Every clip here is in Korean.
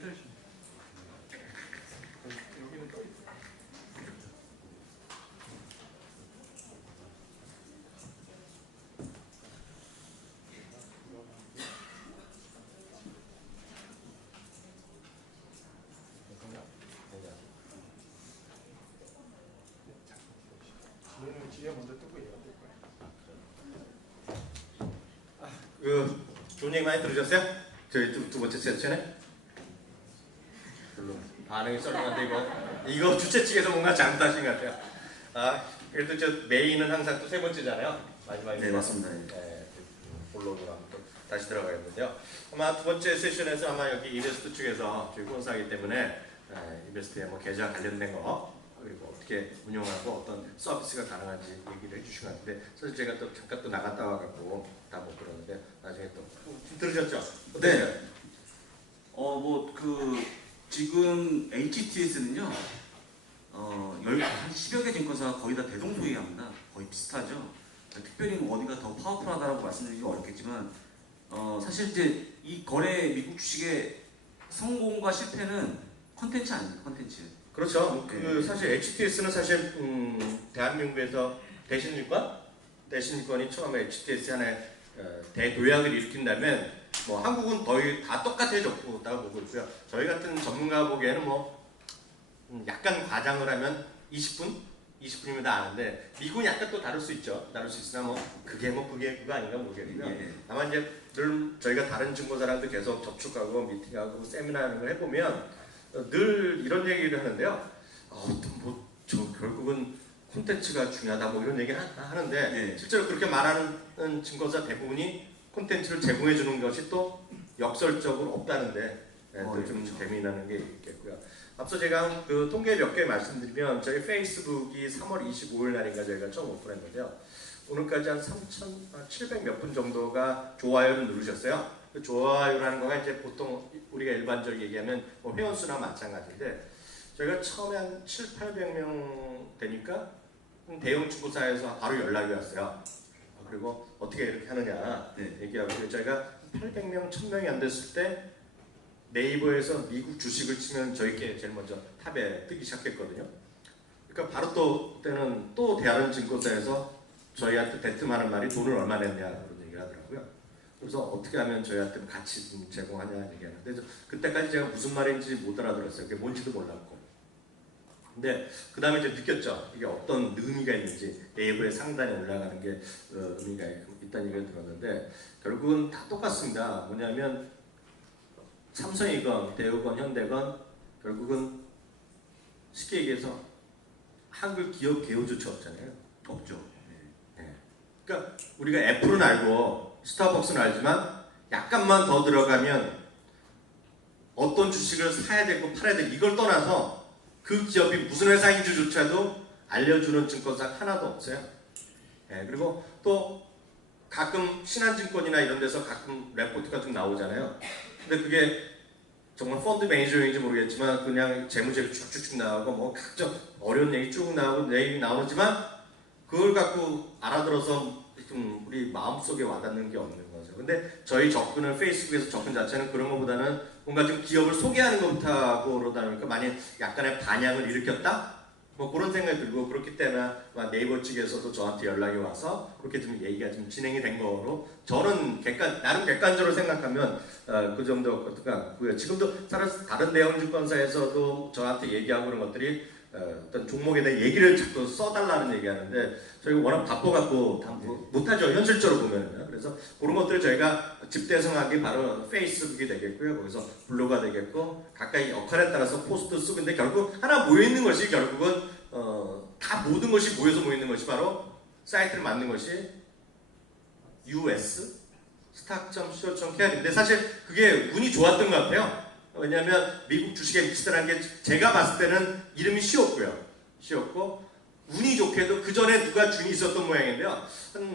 여기는 또 있어. 얘는 뒤에 먼저 뜨고 얘가 뜰 거야. 좋은 얘기 많이 들으셨어요? 저희 두 번째 세션에? 별로 반응이 썰렁한데 이거 주최 측에서 뭔가 잘못하신 것 같아요. 그래도 저 메인은 항상 또 세 번째잖아요. 마지막에. 네, 맞습니다. 네, 본론으로 한번 다시 들어가겠는데요. 아마 두 번째 세션에서 아마 여기 이베스트 측에서 저희 본사이기 때문에 이베스트의 뭐 계좌 관련된 거 그리고 어떻게 운영하고 어떤 서비스가 가능한지 얘기를 해주신 것 같은데 사실 제가 또 잠깐 또 나갔다 와갖고 다 못 그러는데 나중에 또 들으셨죠? 네. 지금 HTS는요, 한 10여 개 증권사가 거의 다 대동소이합니다. 거의 비슷하죠. 특별히 뭐 어디가 더 파워풀하다고 말씀드리기 어렵겠지만, 사실 이제 이 거래 미국 주식의 성공과 실패는 컨텐츠 아닙니다. 컨텐츠. 그렇죠. 네. 사실 HTS는 사실 대한민국에서 대신권이 처음에 HTS 하나의 대도약을 일으킨다면 뭐 한국은 거의 다 똑같아졌다고 보고 있고요. 저희 같은 전문가 보기에는 뭐 약간 과장을 하면 20분이면 다 아는데 미국은 약간 또 다를 수 있죠. 다를 수 있으나 그게 그거 아닌가 모르겠고요. 예. 다만 이제 늘 저희가 다른 증권사랑도 계속 접촉하고 미팅하고 세미나를 해보면 늘 이런 얘기를 하는데요. 결국은 콘텐츠가 중요하다 이런 얘기를 하는데 네. 실제로 그렇게 말하는 증권사 대부분이 콘텐츠를 제공해 주는 것이 또 역설적으로 없다는데 또 좀 그렇죠. 재미나는 게 있겠고요. 앞서 제가 그 통계 몇 개 말씀드리면 저희 페이스북이 3월 25일 날인가 저희가 처음 오픈했는데요. 오늘까지 한 3,700 몇 분 정도가 좋아요를 누르셨어요. 그 좋아요라는 거가 이제 보통 우리가 일반적으로 얘기하면 회원수나 마찬가지인데 저희가 처음에 한 700~800명 되니까 대형 축구사에서 바로 연락이 왔어요. 그리고 어떻게 이렇게 하느냐 얘기하고 저희가 800명, 1000명이 안 됐을 때 네이버에서 미국 주식을 치면 저희께 제일 먼저 탑에 뜨기 시작했거든요. 그러니까 바로 또 그때는 또 다른 증권사에서 저희한테 대뜸하는 말이 돈을 얼마 냈냐 그런 얘기를 하더라고요. 그래서 어떻게 하면 저희한테 같이 좀 제공하냐 얘기하는데 그때까지 제가 무슨 말인지 못 알아들었어요. 그게 뭔지도 몰랐고. 근데 그 다음에 이제 느꼈죠. 이게 어떤 의미가 있는지 네이버의 상단에 올라가는 게 의미가 있다는 얘기를 들었는데 결국은 다 똑같습니다. 뭐냐면 삼성이건 대우건 현대건 결국은 쉽게 얘기해서 한글 기업 개요조차 없잖아요. 없죠. 네. 그러니까 우리가 애플은 알고 스타벅스는 알지만 약간만 더 들어가면 어떤 주식을 사야 되고 팔아야 되고 이걸 떠나서 그 기업이 무슨 회사인지조차도 알려주는 증권사 하나도 없어요. 네, 그리고 또 가끔 신한증권이나 이런 데서 가끔 레포트가 좀 나오잖아요. 근데 그게 정말 펀드 매니저인지 모르겠지만 그냥 재무제표 쭉쭉쭉 나오고 뭐 각종 어려운 얘기 쭉 나오고 얘기 나오지만 그걸 갖고 알아들어서 좀 우리 마음속에 와닿는 게 없는 거죠. 근데 저희 접근은 페이스북에서 접근 자체는 그런 것보다는 뭔가 좀 기업을 소개하는 것부터 하고 그러다 보니까 많이 약간의 반향을 일으켰다? 뭐 그런 생각이 들고 그렇기 때문에 네이버 측에서도 저한테 연락이 와서 그렇게 좀 얘기가 좀 진행이 된 거로 저는 나름 객관적으로 생각하면 그 정도 같고요. 지금도 다른 대형 증권사에서도 저한테 얘기하고 그런 것들이 어떤 종목에 대한 얘기를 자꾸 써달라는 얘기하는데 저희가 워낙 바빠갖고 다 못하죠. 현실적으로 보면은요. 그래서 그런 것들을 저희가 집대성하기 바로 페이스북이 되겠고요. 거기서 블로그가 되겠고 각각의 역할에 따라서 포스트 쓰고 근데 결국 하나 모여있는 것이 결국은 다 모든 것이 모여있는 것이 바로 사이트를 만든 것이 US stock.co.kr인데 사실 그게 운이 좋았던 것 같아요. 왜냐하면 미국 주식에 비슷한 게 제가 봤을 때는 이름이 쉬웠고 운이 좋게도 그 전에 누가 준이 있었던 모양인데요.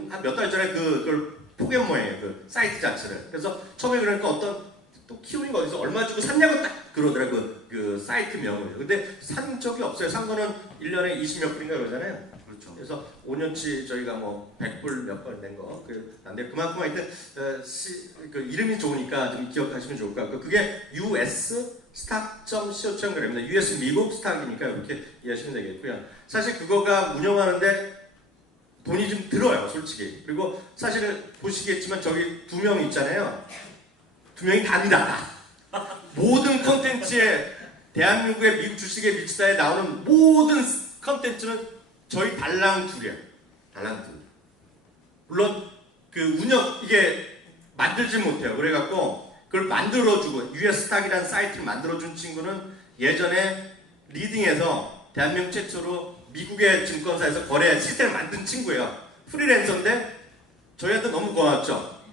한 몇 달 전에 그걸 포기한 모양이에요. 그 사이트 자체를. 그래서 처음에 그러니까 어떤 또 키우니까 어디서 얼마 주고 샀냐고 딱 그러더라고요. 그 사이트 명을. 근데 산 적이 없어요. 산 거는 1년에 20몇 불인가 그러잖아요. 그렇죠. 그래서 5년치 저희가 뭐 100불 몇 번 낸 거. 근데 그만큼 하여튼 그 이름이 좋으니까 좀 기억하시면 좋을 것 같고 그게 US stock.co.kr입니다. US 미국 스탁이니까 이렇게 이해하시면 되겠고요. 사실 그거가 운영하는데 돈이 좀 들어요, 솔직히. 그리고 사실은 보시겠지만 저기 2명 있잖아요. 2명이 답니다. 모든 컨텐츠에 대한민국의 미국 주식의 미치사에 나오는 모든 컨텐츠는 저희 달랑 둘이에요. 달랑 둘. 물론 그 운영 이게 만들지 못해요. 그래갖고 그걸 만들어주고 US 스탁이라는 사이트를 만들어준 친구는 예전에 리딩에서 대한민국 최초로 미국의 증권사에서 거래 시스템을 만든 친구예요. 프리랜서인데 저희한테 너무 고마웠죠.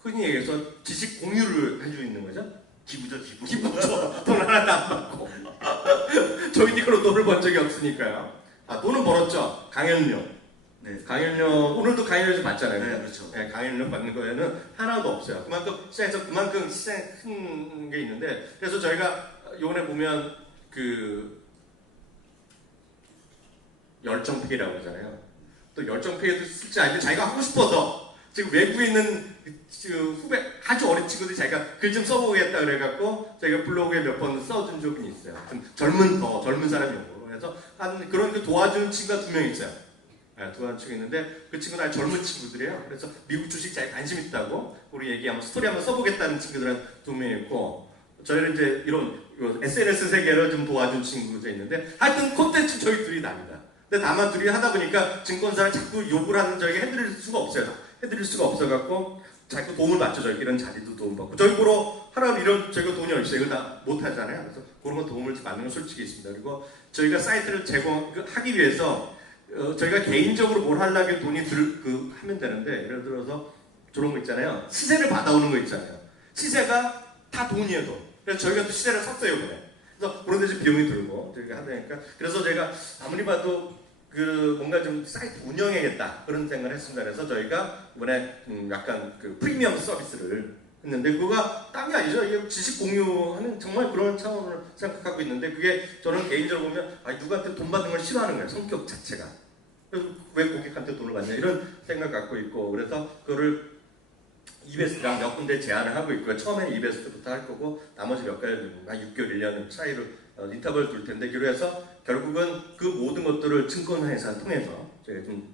흔히 얘기해서 지식 공유를 해주고 있는 거죠. 기부죠, 기부. 기부죠. 돈 하나도 안 받고. 저희들로 돈을 번 적이 없으니까요. 돈은 벌었죠. 강연료. 네. 강연료 오늘도 강연료 좀 받잖아요. 네, 그렇죠. 네, 강연료 받는 거에는 하나도 없어요. 그만큼 시장에서 그만큼 시장 큰 게 있는데 그래서 저희가 요번에 보면 그 열정페이라고 하잖아요. 또 열정페이도 쓸지 아닌데 자기가 하고 싶어서 지금 외국에 있는 그 후배 아주 어린 친구들이 자기가 글 좀 써보겠다 그래갖고 저희가 블로그에 몇 번 써준 적이 있어요. 좀 젊은 사람이고 그래서 한 그런 그 도와주는 친구가 2명 있어요. 네, 도와주는 친구 있는데 그 친구는 아주 젊은 친구들이에요. 그래서 미국 주식 자기 관심 있다고 우리 얘기하면 스토리 한번 써보겠다는 친구들은 2명 있고 저희는 이제 이런 SNS 세계를 좀 도와준 친구도 있는데 하여튼 콘텐츠 저희 둘이 납니다. 근데 다만 둘이 하다 보니까 증권사를 자꾸 욕을 하는 저희가 해드릴 수가 없어요. 해드릴 수가 없어갖고 자꾸 도움을 받죠. 저희 이런 자리도 도움 받고 저희 보러 하라고 이런 저희가 돈이 없어요. 이걸 다 못하잖아요. 그래서 그런 거 도움을 받는 건 솔직히 있습니다. 그리고 저희가 사이트를 제공하기 위해서 저희가 개인적으로 뭘 하려면 돈이 하면 되는데 예를 들어서 저런 거 있잖아요. 시세를 받아오는 거 있잖아요. 시세가 다 돈이에요. 돈. 그래서 저희가 또 시세를 샀어요. 이번에. 그래서 그런 데 좀 비용이 들고 저희가 하다니까 그래서 제가 아무리 봐도 그 뭔가 좀 사이트 운영해야겠다 그런 생각을 했습니다. 그래서 저희가 이번에 약간 그 프리미엄 서비스를 했는데 그거가 딴 게 아니죠. 이게 지식 공유하는 정말 그런 차원을 생각하고 있는데 그게 저는 개인적으로 보면 누구한테 돈 받는 걸 싫어하는 거예요. 성격 자체가. 그래서 왜 고객한테 돈을 받냐 이런 생각 갖고 있고 그래서 그거를 이베스트랑 몇 군데 제안을 하고 있고요. 처음에는 이베스트부터 할 거고 나머지 몇 가지 한 6개월, 1년 차이로 인터벌 둘 텐데 그래서 결국은 그 모든 것들을 증권회사 통해서 저희가 좀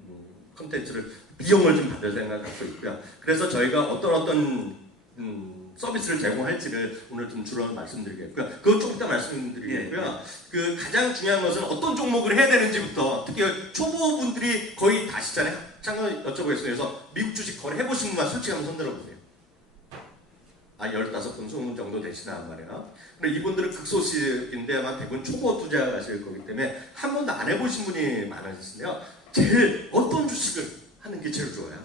컨텐츠를 비용을 좀 받을 생각 갖고 있고요. 그래서 저희가 어떤 서비스를 제공할지를 오늘 좀 주로 말씀드리겠고요. 그건 조금 이따 말씀드리겠고요. 그 가장 중요한 것은 어떤 종목을 해야 되는지부터 특히 초보분들이 거의 다 아시잖아요. 잠깐 여쭤보겠습니다. 그래서 미국 주식 거래 해보신 분만 솔직히 한번 손 들어보세요. 15분, 20분 정도 되시나 말이에요. 근데 이분들은 극소수인데 아마 대부분 초보 투자하실 거기 때문에 한 번도 안 해보신 분이 많으시는데요. 제일 어떤 주식을 하는 게 제일 좋아요?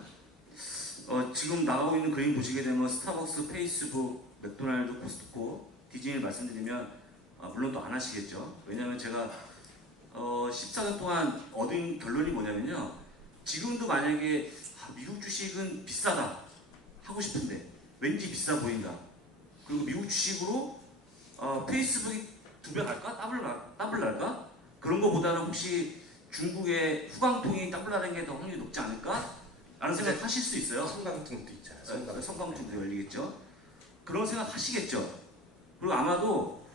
지금 나가고 있는 그림 보시게 되면 스타벅스, 페이스북, 맥도날드, 코스트코, 디즈니를 말씀드리면 물론 또 안 하시겠죠. 왜냐하면 제가 14년 동안 얻은 결론이 뭐냐면요. 지금도 만약에 미국 주식은 비싸다 하고 싶은데 왠지 비싸 보인다. 그리고 미국 주식으로 페이스북이 2배 갈까? 더블 날까? 그런 거보다는 혹시 중국의 후광통이 더블 나는 게 더 확률이 높지 않을까? 라는 생각 하실 수 있어요. 성강통도 있잖아요. 성광통도 열리겠죠. 그런 생각 하시겠죠. 그리고 아마도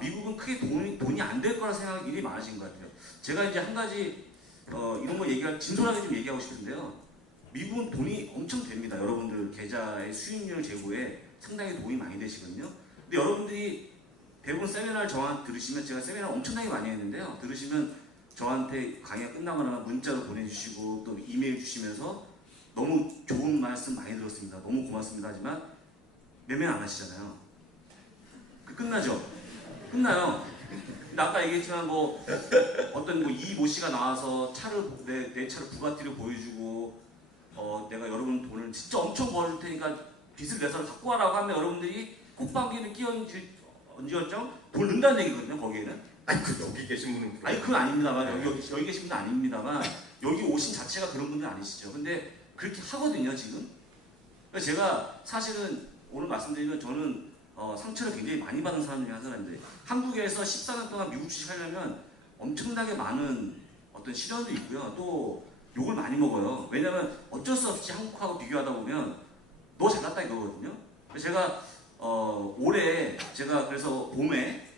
미국은 크게 돈이 안 될 거라 생각이 일이 많으신 것 같아요. 제가 이제 한 가지 이런 거 진솔하게 좀 얘기하고 싶은데요. 미국은 돈이 엄청 됩니다. 여러분들 계좌의 수익률 제고에 상당히 도움이 많이 되시거든요. 근데 여러분들이 대부분 세미나를 저한테 들으시면 제가 세미나 엄청나게 많이 했는데요. 들으시면 저한테 강의가 끝나거나 문자로 보내주시고 또 이메일 주시면서 너무 좋은 말씀 많이 들었습니다. 너무 고맙습니다. 하지만 매매 안 하시잖아요. 끝나죠? 끝나요. 근데 아까 얘기했지만 어떤 이 씨가 나와서 내 차를 부가티를 보여주고 내가 여러분 돈을 진짜 엄청 벌줄 테니까 빚을 내서 갖고 와라고 하면 여러분들이 콧방귀는 얹었죠? 돈을 넣는다는 얘기거든요. 거기에는. 여기 계신 분은 그건 아닙니다만 여기 계신 분은 아닙니다만 여기 오신 자체가 그런 분은 아니시죠. 근데 그렇게 하거든요 지금. 그래서 제가 사실은 오늘 말씀드리면 저는 상처를 굉장히 많이 받은 사람 중에 한 사람인데 한국에서 14년 동안 미국 주식 하려면 엄청나게 많은 어떤 시련도 있고요. 또 욕을 많이 먹어요. 왜냐면 어쩔 수 없이 한국하고 비교하다 보면 너 잘났다 이거거든요. 그래서 제가 올해 제가 그래서 봄에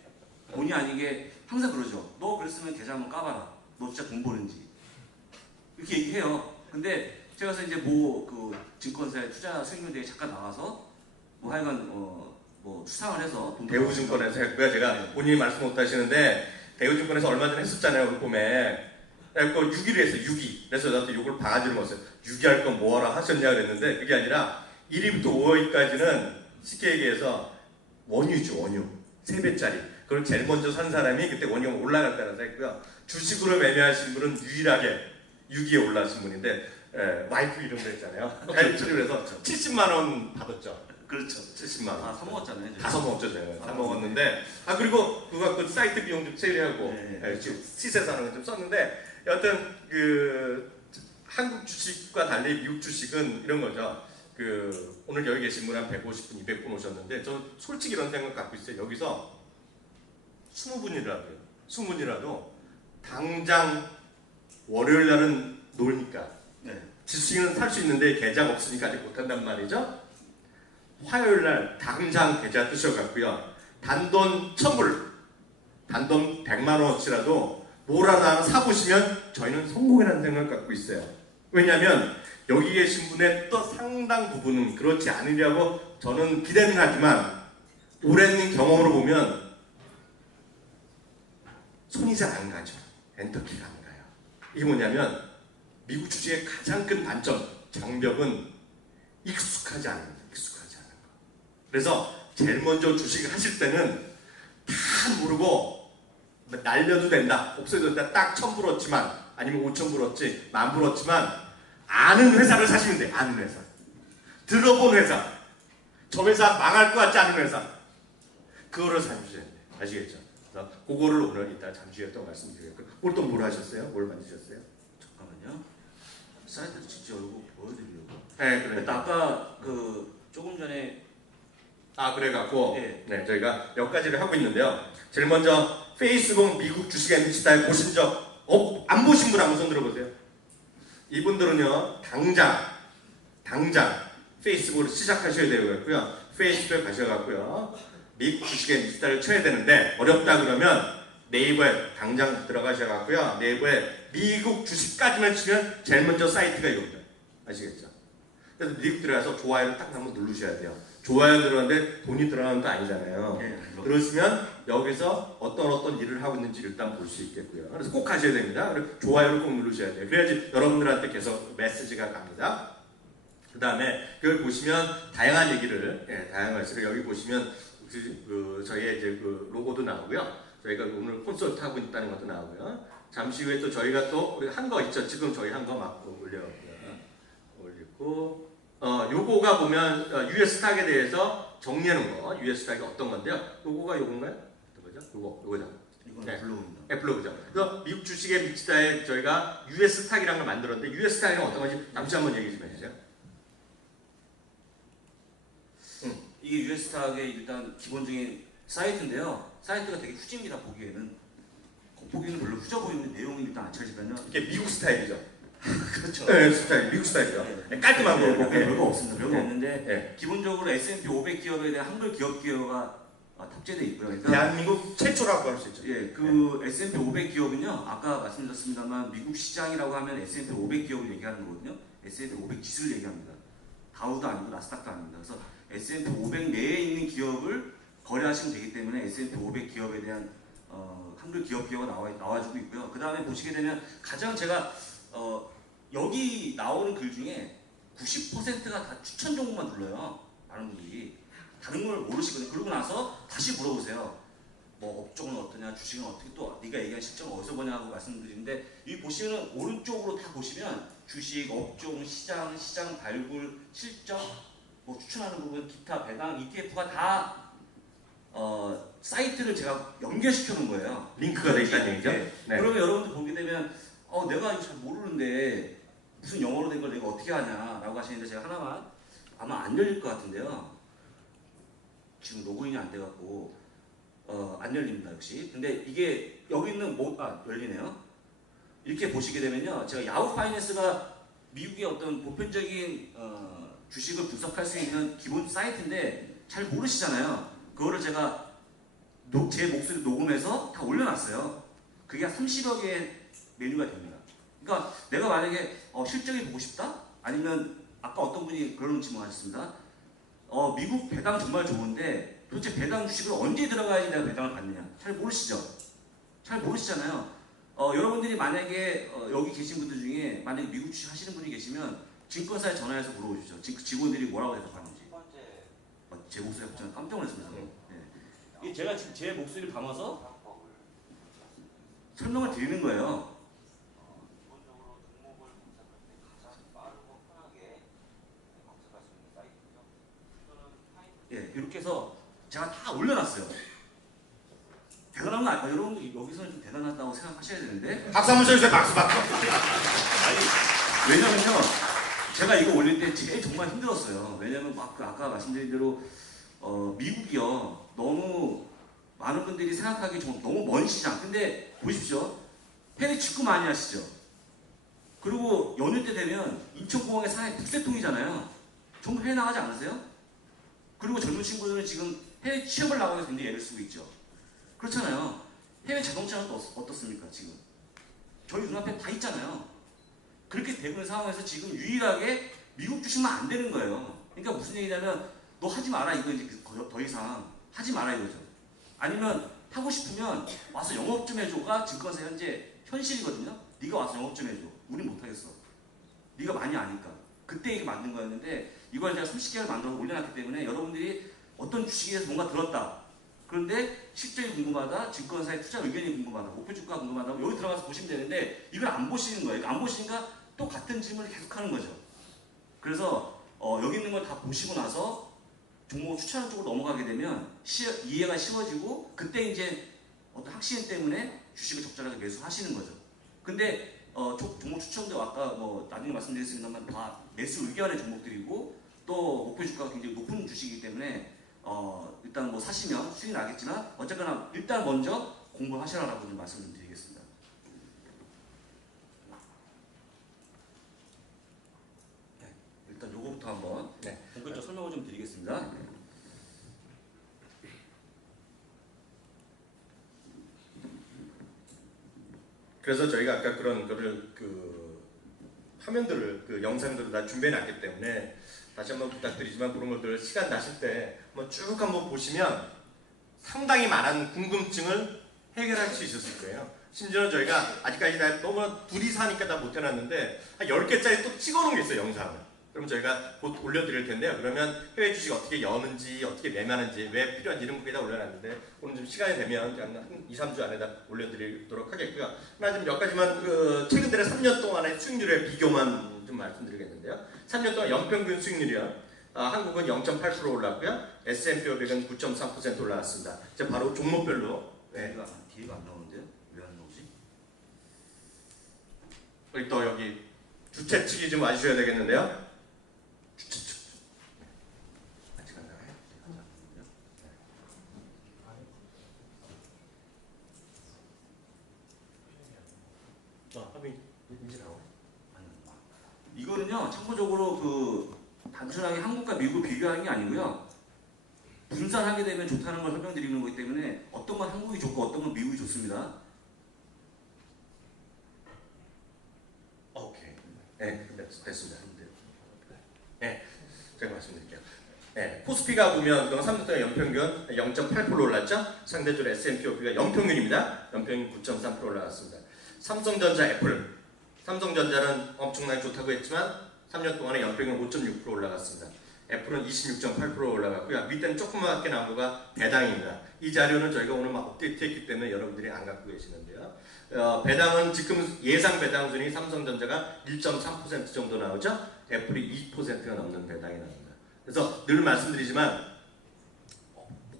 본의 아니게 항상 그러죠. 너 그랬으면 계좌 한번 까봐라. 너 진짜 돈 버는지 이렇게 얘기해요. 근데 제가 그래서 이제 뭐 그 증권사의 투자 수익률 대회 잠깐 나가서 뭐 하여간 뭐 수상을 해서 돈 대우증권에서 했고요. 제가 네. 본인이 말씀 못 하시는데 대우증권에서 얼마 전에 했었잖아요. 올 봄에. 그래서 6위를 했어요. 6위. 그래서 저한테 욕을 바가지로 먹었어요. 6위 할 건 뭐하라 하셨냐 그랬는데 그게 아니라 1위부터 5위까지는 쉽게 얘기해서 원유죠. 원유. 3배짜리. 그걸 제일 먼저 산 사람이 그때 원유가 올라갈 때라서 했고요. 주식으로 매매하신 분은 유일하게 6위에 올라신 분인데 와이프 이름도 했잖아요. 그래서 70만 원 받았죠. 그렇죠. 70만 원. 사 먹었잖아요. 다 써먹었죠, 제가. 다 먹었는데. 그리고 그거 갖고 사이트 비용 좀 세일하고, 네. 시세 사는 좀 썼는데, 여하튼, 한국 주식과 달리 미국 주식은 이런 거죠. 오늘 여기 계신 분 한 150분, 200분 오셨는데, 저는 솔직히 이런 생각 갖고 있어요. 여기서 20분이라도 당장 월요일 날은 놀니까. 네. 주식은 살 수 있는데 계좌가 없으니까 아직 못한단 말이죠. 화요일 날 당장 계좌 뜨셔갖고요. 단돈 1000불, 단돈 100만 원어치라도 뭐라도 하나 사보시면 저희는 성공이라는 생각을 갖고 있어요. 왜냐하면 여기 계신 분의 또 상당 부분은 그렇지 않으려고 저는 기대는 하지만 오랜 경험으로 보면 손이 잘 안 가죠. 엔터키가 안 가요. 이게 뭐냐면 미국 주식의 가장 큰 단점, 장벽은 익숙하지 않은 거. 그래서 제일 먼저 주식을 하실 때는 다 모르고 날려도 된다, 없애도 된다, 딱 1000불 얻지만 아니면 5000불 얻지, 10,000불 얻지만 아는 회사를 사시면 돼요. 아는 회사. 들어본 회사. 저 회사 망할 것 같지 않은 회사. 그거를 사주셔야 돼요. 아시겠죠? 그래서 그거를 오늘 이따 잠시 후에 또 말씀드리겠고요. 오늘 또 뭘 하셨어요? 뭘 만드셨어요? 잠깐만요. 사이트를 직접 얼굴 보여드리려고. 네, 그러니까 그러니까. 아까 조금 전에 그래갖고 네. 저희가 몇 가지를 하고 있는데요. 제일 먼저 페이스북 미국 주식 MBC다에 보신 적 안 보신 분 한번 손 들어보세요. 이분들은요 당장 페이스북으로 시작하셔야 되고요. 페이스북에 가셔갖고요. 미국 주식 MBC다를 쳐야 되는데 어렵다 그러면 네이버에 당장 들어가셔갖고요. 네이버에 미국 주식까지만 치면 제일 먼저 사이트가 이겁니다. 아시겠죠? 그래서 미국 들어가서 좋아요를 딱 한번 누르셔야 돼요. 좋아요 들어가는데 돈이 들어가는 거 아니잖아요. 네, 그러시면 여기서 어떤 일을 하고 있는지 일단 볼 수 있겠고요. 그래서 꼭 하셔야 됩니다. 그리고 좋아요를 꼭 누르셔야 돼요. 그래야지 여러분들한테 계속 메시지가 갑니다. 그 다음에 그걸 보시면 다양한 얘기를, 다양한 것을 여기 보시면 저희의 이제 로고도 나오고요. 저희가 오늘 콘서트 하고 있다는 것도 나오고요. 잠시 후에 또 저희가 또 우리 한 거 있죠. 지금 저희 한 거 막 올려놓고요. 올리고. 요거가 보면 US 스탁에 대해서 정리하는 거. US 스탁이 어떤 건데요? 요거가 요건가요? 어떤 거죠? 요거죠. 이거는 블로그입니다. 블로그죠. 그래서 미국 주식에 미치다에 저희가 US 스탁이라는 걸 만들었는데 US 스탁이 어떤 건지 잠시 한번 얘기 좀 해주세요. 이게 유에스탁의 일단 기본적인 사이트인데요. 사이트가 되게 후집니다. 보기에는 별로 후져 보이는데 내용이 일단 안 찾으면요. 이게 미국 스타일이죠. 그렇죠. 네, 스타일, 미국 스타일이죠. 깔끔한 거. 별거 없습니다. 별거 없는데 네. 기본적으로 S&P 500 기업에 대한 한글 기업 기여가 탑재되어 있고요. 그러니까 대한민국 최초라고 할 수 있죠. S&P 500 기업은요. 아까 말씀드렸습니다만 미국 시장이라고 하면 S&P 500 기업을 얘기하는 거거든요. S&P 500 지수를 얘기합니다. 다우도 아니고 나스닥도 아닙니다. 그래서 S&P 500 내에 있는 기업을 거래하시면 되기 때문에 S&P 500 기업에 대한 한글 기업 기여가 나와주고 있고요. 그 다음에 보시게 되면 가장 제가 여기 나오는 글 중에 90%가 다 추천 정보만 눌러요. 많은 분들이 다른 걸 모르시거든요. 그러고 나서 다시 물어보세요. 뭐 업종은 어떠냐, 주식은 어떻게, 또 네가 얘기한 실적은 어디서 보냐고 말씀드리는데 여기 보시면은 오른쪽으로 다 보시면 주식, 업종, 시장 발굴, 실적, 뭐 추천하는 부분, 기타, 배당, ETF가 다 사이트를 제가 연결시켜 놓은 거예요. 링크가 돼 있다는 얘기죠. 네. 그러면 여러분들 보게 되면 내가 이거 잘 모르는데 무슨 영어로 된 걸 내가 어떻게 하냐라고 하시는데 제가 하나만 아마 안 열릴 것 같은데요. 지금 로그인이 안 돼갖고 안 열립니다 역시. 근데 이게 여기 있는 열리네요. 이렇게 보시게 되면요, 제가 야후 파이낸스가 미국의 어떤 보편적인 주식을 분석할 수 있는 기본 사이트인데 잘 모르시잖아요. 그거를 제가 제 목소리 녹음해서 다 올려놨어요. 그게 한 30여 개의 메뉴가 됩니다. 그러니까 내가 만약에 실적이 보고 싶다? 아니면 아까 어떤 분이 그런 질문하셨습니다. 미국 배당 정말 좋은데 도대체 배당 주식을 언제 들어가야지 내가 배당을 받느냐? 잘 모르시죠? 잘 모르시잖아요. 여러분들이 만약에 여기 계신 분들 중에 만약에 미국 주식 하시는 분이 계시면 증권사에 전화해서 물어보십시오. 직원들이 뭐라고 대답하는지. 제 목소리가 갑자기 깜짝 놀랐습니다. 네. 제가 지금 제 목소리를 담아서 설명을 드리는 거예요. 예, 이렇게 해서 제가 다 올려놨어요. 대단한 거 아닐까? 여러분들 여기서는 좀 대단하다고 생각하셔야 되는데. 박수 한번 쳐주세요. 박수 박수. 아니, 왜냐면요, 제가 이거 올릴 때 제일 정말 힘들었어요. 왜냐면 아까 말씀드린 대로 미국이요, 너무 많은 분들이 생각하기 좀 너무 먼 시장. 근데 보십시오, 해외 직구 많이 하시죠. 그리고 연휴 때 되면 인천공항에 상해 국세통이잖아요. 전부 해외 나가지 않으세요? 그리고 젊은 친구들은 지금 해외 취업을 나가기 위해서 굉장히 애를 쓰고 있죠. 그렇잖아요. 해외 자동차는 어떻습니까, 지금? 저희 눈앞에 다 있잖아요. 그렇게 되고 있는 상황에서 지금 유일하게 미국 주식만 안 되는 거예요. 그러니까 무슨 얘기냐면, 너 하지 마라, 이거 이제 더 이상 하지 마라 이거죠. 아니면 하고 싶으면 와서 영업 좀 해줘가 증권사 현실이거든요. 네가 와서 영업 좀 해줘. 우린 못하겠어. 네가 많이 아니까. 그때 이게 만든 거였는데, 이걸 제가 30개월 만들어서 올려놨기 때문에 여러분들이 어떤 주식에서 뭔가 들었다. 그런데 실적이 궁금하다, 증권사의 투자 의견이 궁금하다, 목표 주가 궁금하다, 여기 들어가서 보시면 되는데 이걸 안 보시는 거예요. 안 보시니까 또 같은 질문을 계속하는 거죠. 그래서 여기 있는 걸 다 보시고 나서 종목 추천하는 쪽으로 넘어가게 되면 이해가 쉬워지고, 그때 이제 어떤 확신 때문에 주식을 적절하게 매수하시는 거죠. 근데 종목 추천도 아까 나중에 말씀드리겠습니다만 다 매수 의견의 종목들이고, 또 목표 주가가 굉장히 높은 주식이기 때문에 일단 사시면 수익이 나겠지만 어쨌거나 일단 먼저 공부를 하시라라고 좀 말씀을 드리겠습니다. 네, 일단 요거부터 한번 본격적으로 설명을 좀 드리겠습니다. 그래서 저희가 아까 그런 거를 화면들을 영상들을 다 준비해놨기 때문에 다시 한번 부탁드리지만 그런 것들 시간 나실 때 한번 쭉 한번 보시면 상당히 많은 궁금증을 해결할 수 있었을 거예요. 심지어 저희가 아직까지 너무 둘이 사니까 다 못 해놨는데 한 10개짜리 또 찍어놓은 게 있어요, 영상을. 그럼 저희가 곧 올려드릴 텐데요. 그러면 해외 주식 어떻게 여는지, 어떻게 매매하는지, 왜 필요한지 이런 거에다 올려놨는데 오늘 좀 시간이 되면 한 2, 3주 안에다 올려드리도록 하겠고요. 하나 좀 몇 가지만 최근 들에 3년 동안의 수익률의 비교만 좀 말씀드리겠는데요. 3년 동안 연평균 수익률이요. 한국은 0.8% 올랐고요. S&P 500은 9.3% 올라왔습니다. 이제 바로 종목별로. 뒤가 안 나오는데요? 왜 안 나오지? 우리 또 여기 주최 측이 좀 와주셔야 되겠는데요. 주최 측. 아직 안 나와요? 이제 나와. 이거는요, 참고적으로 단순하게 한국과 미국을 비교하는 게 아니고요, 분산하게 되면 좋다는 걸 설명드리는 거기 때문에 어떤 건 한국이 좋고 어떤 건 미국이 좋습니다. 오케이. 네, 됐습니다. 네, 제가 말씀드릴게요. 네, 코스피가 보면 3년 동안 연평균 0.8% 올랐죠? 상대적으로 S&P 500가 연평균입니다. 연평균 9.3% 올라갔습니다. 삼성전자, 애플. 삼성전자는 엄청나게 좋다고 했지만 3년 동안에 연평균 5.6% 올라갔습니다. 애플은 26.8% 올라갔고요. 밑에는 조그맣게 나온 거가 배당입니다. 이 자료는 저희가 오늘 막 업데이트했기 때문에 여러분들이 안 갖고 계시는데요. 배당은 지금 예상 배당 순위 삼성전자가 1.3% 정도 나오죠. 애플이 2%가 넘는 배당이 나옵니다. 그래서 늘 말씀드리지만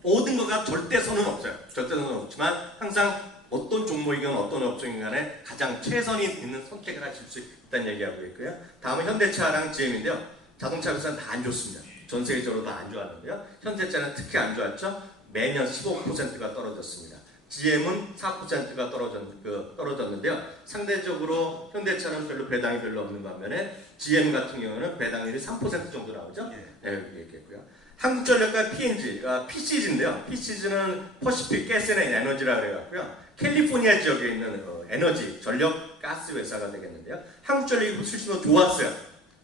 모든 거가 절대선은 없어요. 절대선은 없지만 항상 어떤 종목이건 어떤 업종이건 간에 가장 최선이 있는 선택을 하실 수 있다는 얘기하고 있고요. 다음은 현대차랑 GM인데요. 자동차 회사는 다 안 좋습니다. 전 세계적으로 다 안 좋았는데요. 현대차는 특히 안 좋았죠. 매년 15%가 떨어졌습니다. GM은 4%가 떨어졌는데요. 상대적으로 현대차는 배당이 별로 없는 반면에 GM 같은 경우는 배당률이 3% 정도 나오죠. 네, 여기 얘기했고요. 한국전력과 PNG, PCG인데요. PCG는 퍼시픽 가스 앤 에너지라고 해갖고요. 캘리포니아 지역에 있는 에너지, 전력, 가스 회사가 되겠는데요. 한국전력이 수신도 좋았어요.